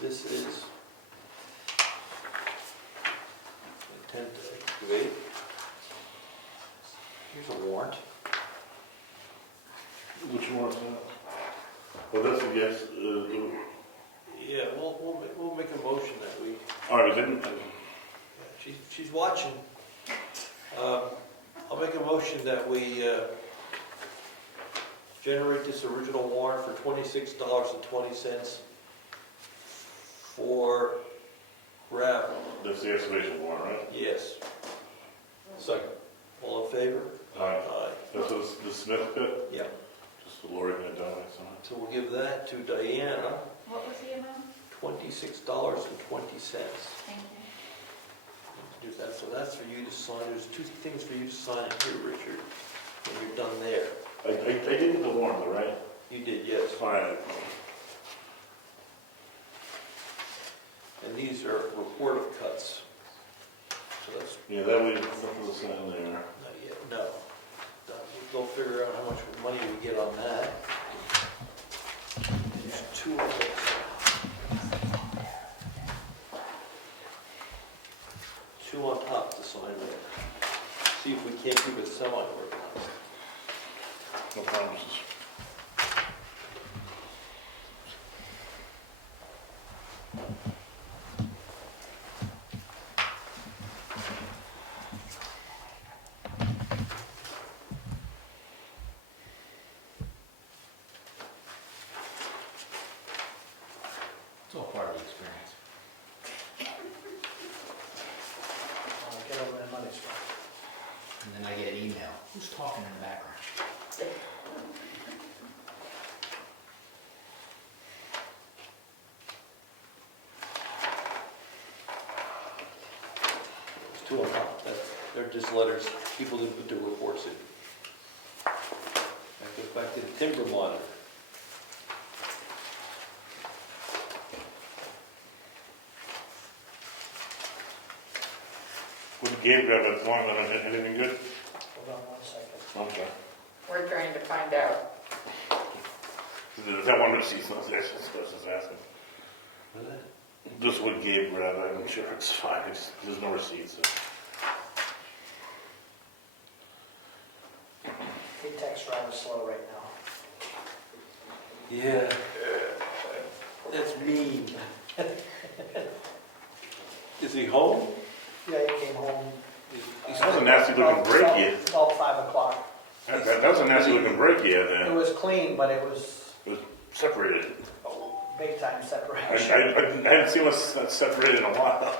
This is intent to excavate. Here's a warrant. Which warrant's that? Well, that's a yes, Yeah, we'll make a motion that we, all right, then, she's watching. I'll make a motion that we generate this original warrant for $26.20 for gravel. that's the excavation warrant, right? Yes. Second. All in favor? Aye. Aye. That's the Smith pit? Yeah. Just the Lori gonna donate some. So we'll give that to Diana, What was the amount? $26.20. Thank you. Do that, so that's for you to sign. There's 2 things for you to sign here, Richard, when you're done there. I did get the warrant, though, right? You did, yes. Fine. And these are report of cuts. So that's Yeah, that way, nothing was in there. not yet, no. We'll go figure out how much money we get on that. There's 2 of those. Two on top to sign there. See if we can't keep it semi-organized. No promises. It's all part of the experience. Get over that money spot. And then I get an email, who's talking in the background? There's 2 on top. They're just letters. People didn't put their reports in. That goes back to the timber monitor. Gabe got a one, anything good? Hold on 1 second. Okay. We're trying to find out. Is that one receipt? No, that's just asking. Just what Gabe grabbed, I'm sure it's fine, there's no receipts. So. He texts rather slow right now. Yeah. That's mean. Is he home? Yeah, he came home. That was a nasty looking break he had. About 5 o'clock. That was a nasty looking break he had It there. was clean, but it was Separated. big time I separation. hadn't seen us separated in a while.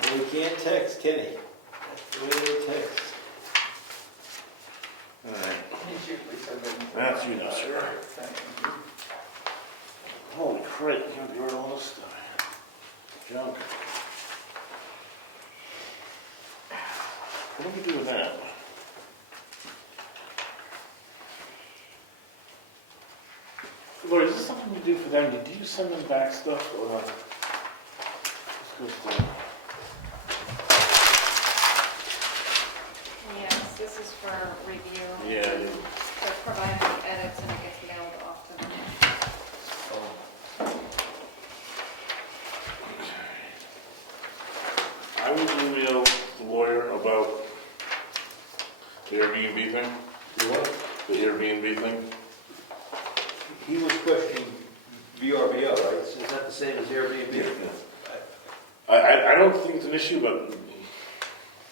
Well, he can't text, can he? That's the way they text. Alright, He's usually so good. that's you know, sir. Holy crap, you can't get rid of all this stuff. Junk. What do we do with that? Lord, is this something we do for them? Did you send them back stuff or not? This goes to... Yes, this is for review. Yeah, I do. They're providing the edits and it gets mailed off to them. I will email the lawyer about the Airbnb thing, You what? the Airbnb thing. He was questioning VRBO, right? Is that the same as Airbnb? I don't think it's an issue, but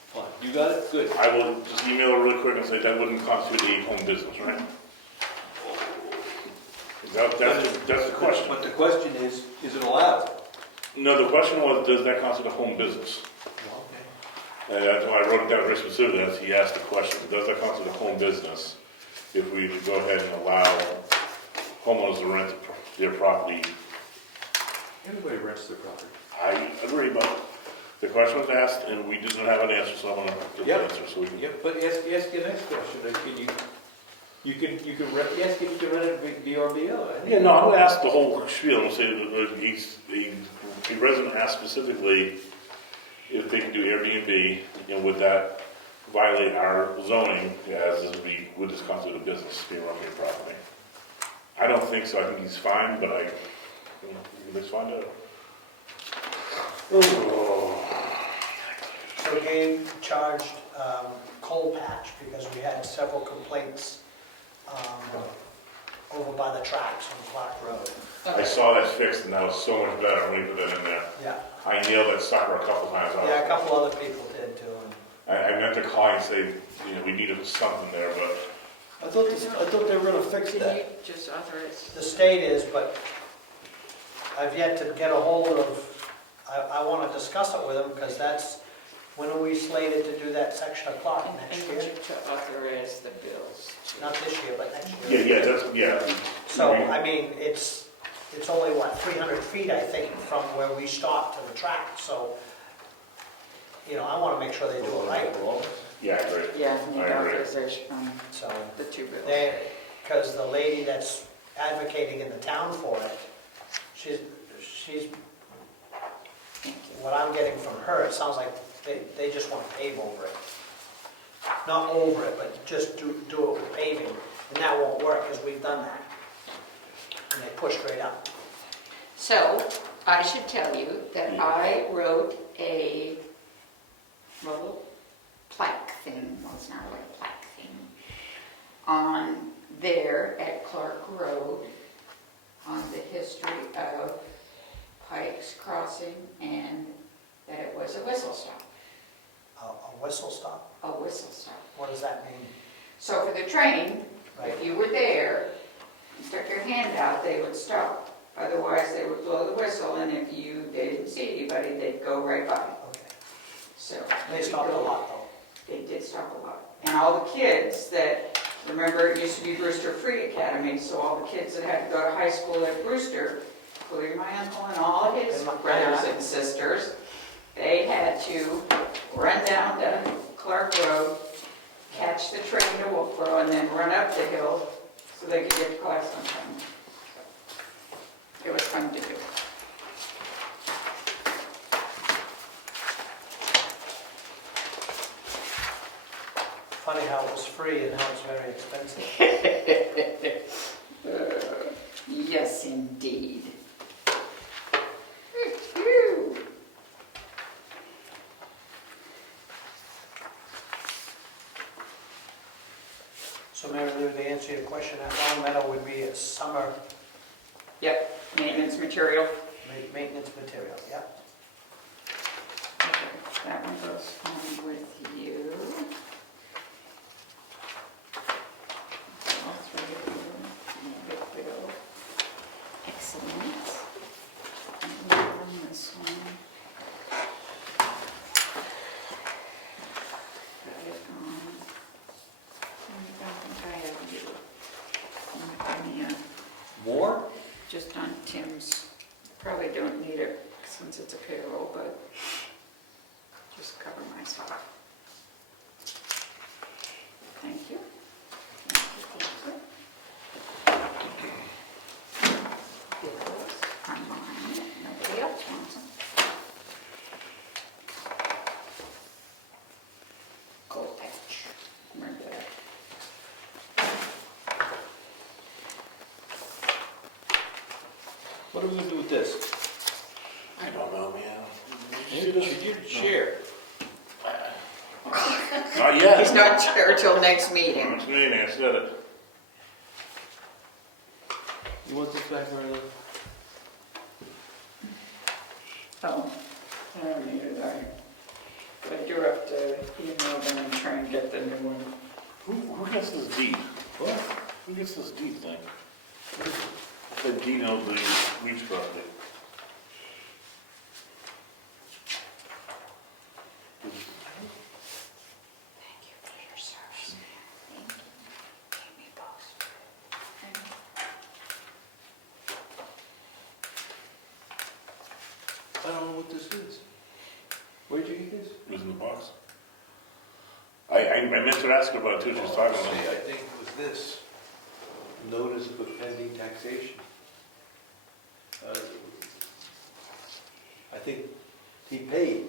Fine. You got it? Good. I will just email her really quick and say that wouldn't constitute a home business, right? That's the question. But the question is it allowed? No, the question was, does that constitute a home business? Okay. And that's why I wrote it down very specifically, as he asked the question, does that constitute a home business if we go ahead and allow homeowners to rent their property? Everybody rents their property. I agree, but the question was asked and we didn't have an answer, so I want to get the Yep. answer so we can. Yep, but ask your next question. You can ask if you can rent it VRBO. Yeah, no, I'm gonna ask the whole spiel and say that the resident asked specifically if they can do Airbnb and would that violate our zoning as would this constitute a business being run on your property? I don't think so. I think he's fine, but let's find out. Oh. So Gabe charged coal patch because we had several complaints over by the tracks on Clark Road. I saw that fixed and that was so much better when we put that in there. Yeah, I nailed that sucker a couple times. yeah, a couple other people did too. I meant to call and say, we needed something there, but I thought they were gonna fix Did that. you just authorize? The state is, but I've yet to get a hold of, I want to discuss it with them because that's, when are we slated to do that section of Clark next year? To authorize the bills. Not this year, but next year. yeah. So, I mean, it's only, what, 300 feet, I think, from where we stopped to the track, so, I want to make sure they do it right, Yeah, I agree. Yeah, need I agree. authorization on so. the two bills. Because the lady that's advocating in the town for it, she's, Thank you. what I'm getting from her, it sounds like they just want to pave over it. Not over it, but just do it with paving, and that won't work, because we've done that. And they push straight up. So, I should tell you that I wrote a little plaque thing, well, it's not really a plaque thing, on there at Clark Road, on the history of Pikes Crossing, and that it was a whistle stop. A whistle stop, A whistle stop. what does that mean? So for the train, Right. if you were there, and stuck your hand out, they would stop. Otherwise, they would blow the whistle, and if they didn't see anybody, they'd go right by. Okay. So They stopped a lot, though. They did stop a lot. And all the kids that, remember, it used to be Brewster Free Academy, so all the kids that had to go to high school at Brewster, including my uncle and all his And my brothers dad. and sisters, they had to run down to Clark Road, catch the train to Wolfboro, and then run up the hill so they could get to class on time. It was fun to do. Funny how it was free and how it's very expensive. Yes, indeed. So Mary Lou, to answer your question, that Long Meadow would be a summer Yep, maintenance material. maintenance material, yep. Okay, that one goes on with you. All three of you. And Brookfield. Excellent. And then on this one. Got it on. And I don't think I have you. More? Just on Tim's, probably don't need it since it's a payroll, but just cover myself. Thank you. Give those are mine, nobody else wants them. Gold patch, remember that. What are we gonna do with this? I don't know, man. You did share. Not yet. He's not chair till next meeting. Next meeting, I said it. You want this back, Mary Lou? Oh, I don't need it, but I do have to email them and try and get the new one. Who gets this deed? What? Who gets this deed thing? The deed of the beach property. Thank you for your service. Thank you. Keep me posted. I don't know what this is. Where'd you get this? It was in the box. I meant to ask her about it too, she was talking about See, it. I think it was this. Notice of pending taxation. I think he paid.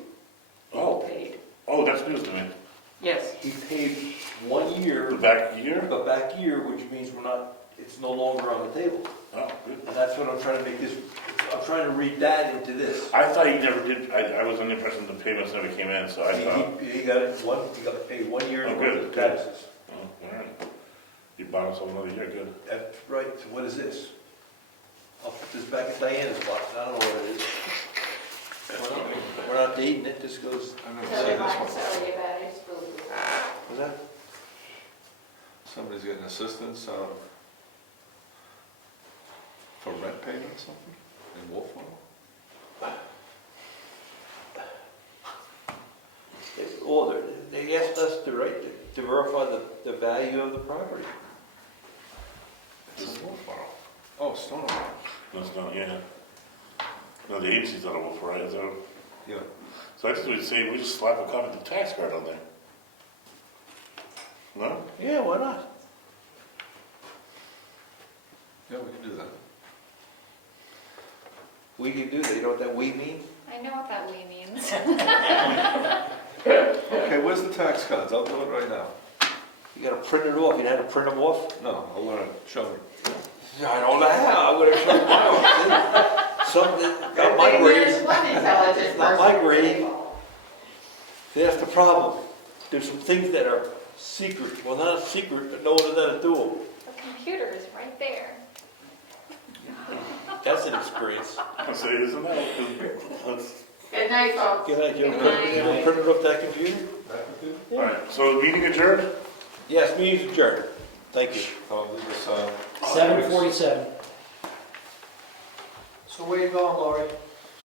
Oh, Paid. oh, that's news to me. Yes. He paid 1 year, The back year? but back year, which means it's no longer on the table. Oh, good. And that's what I'm trying to make this, I'm trying to read that into this. I thought he never did, I was under the impression the payments never came in, so I thought, He got paid 1 year Oh, worth good, of good. taxes. oh, all right. You bought himself another year, good. That's right, so what is this? I'll put this back in Diana's box, I don't know what it is. We're not dating it, this goes, Sorry about it, was that? Somebody's getting assistance for rent payment or something in Wolfville? Well, they asked us to verify the value of the property. It's in Wolfboro. Oh, Stonewall. That's not, yeah. No, the agency's not a wolf, right? So Yeah. I just would say we just slap a copy of the tax card on there. No? Yeah, why not? Yeah, we can do that. We can do that, you know what that "we" means? I know what that "we" means. Okay, where's the tax cards? I'll do it right now. You gotta print it off, you know how to print them off? No, I'll learn. Show me. I don't know how, I'm gonna show you mine. Something, not my grade, one intelligent not my grade. That's the problem. There's some things that are secret, well, not a secret, but no one knows how to do them. The computer is right there. That's an experience. I say, isn't that? That's, Good night, folks. Can I, you Good ever print it off that computer? all right, so meeting adjourned? Yes, meeting's adjourned. Thank you. Oh, this is, 7:47. So where you going, Lori?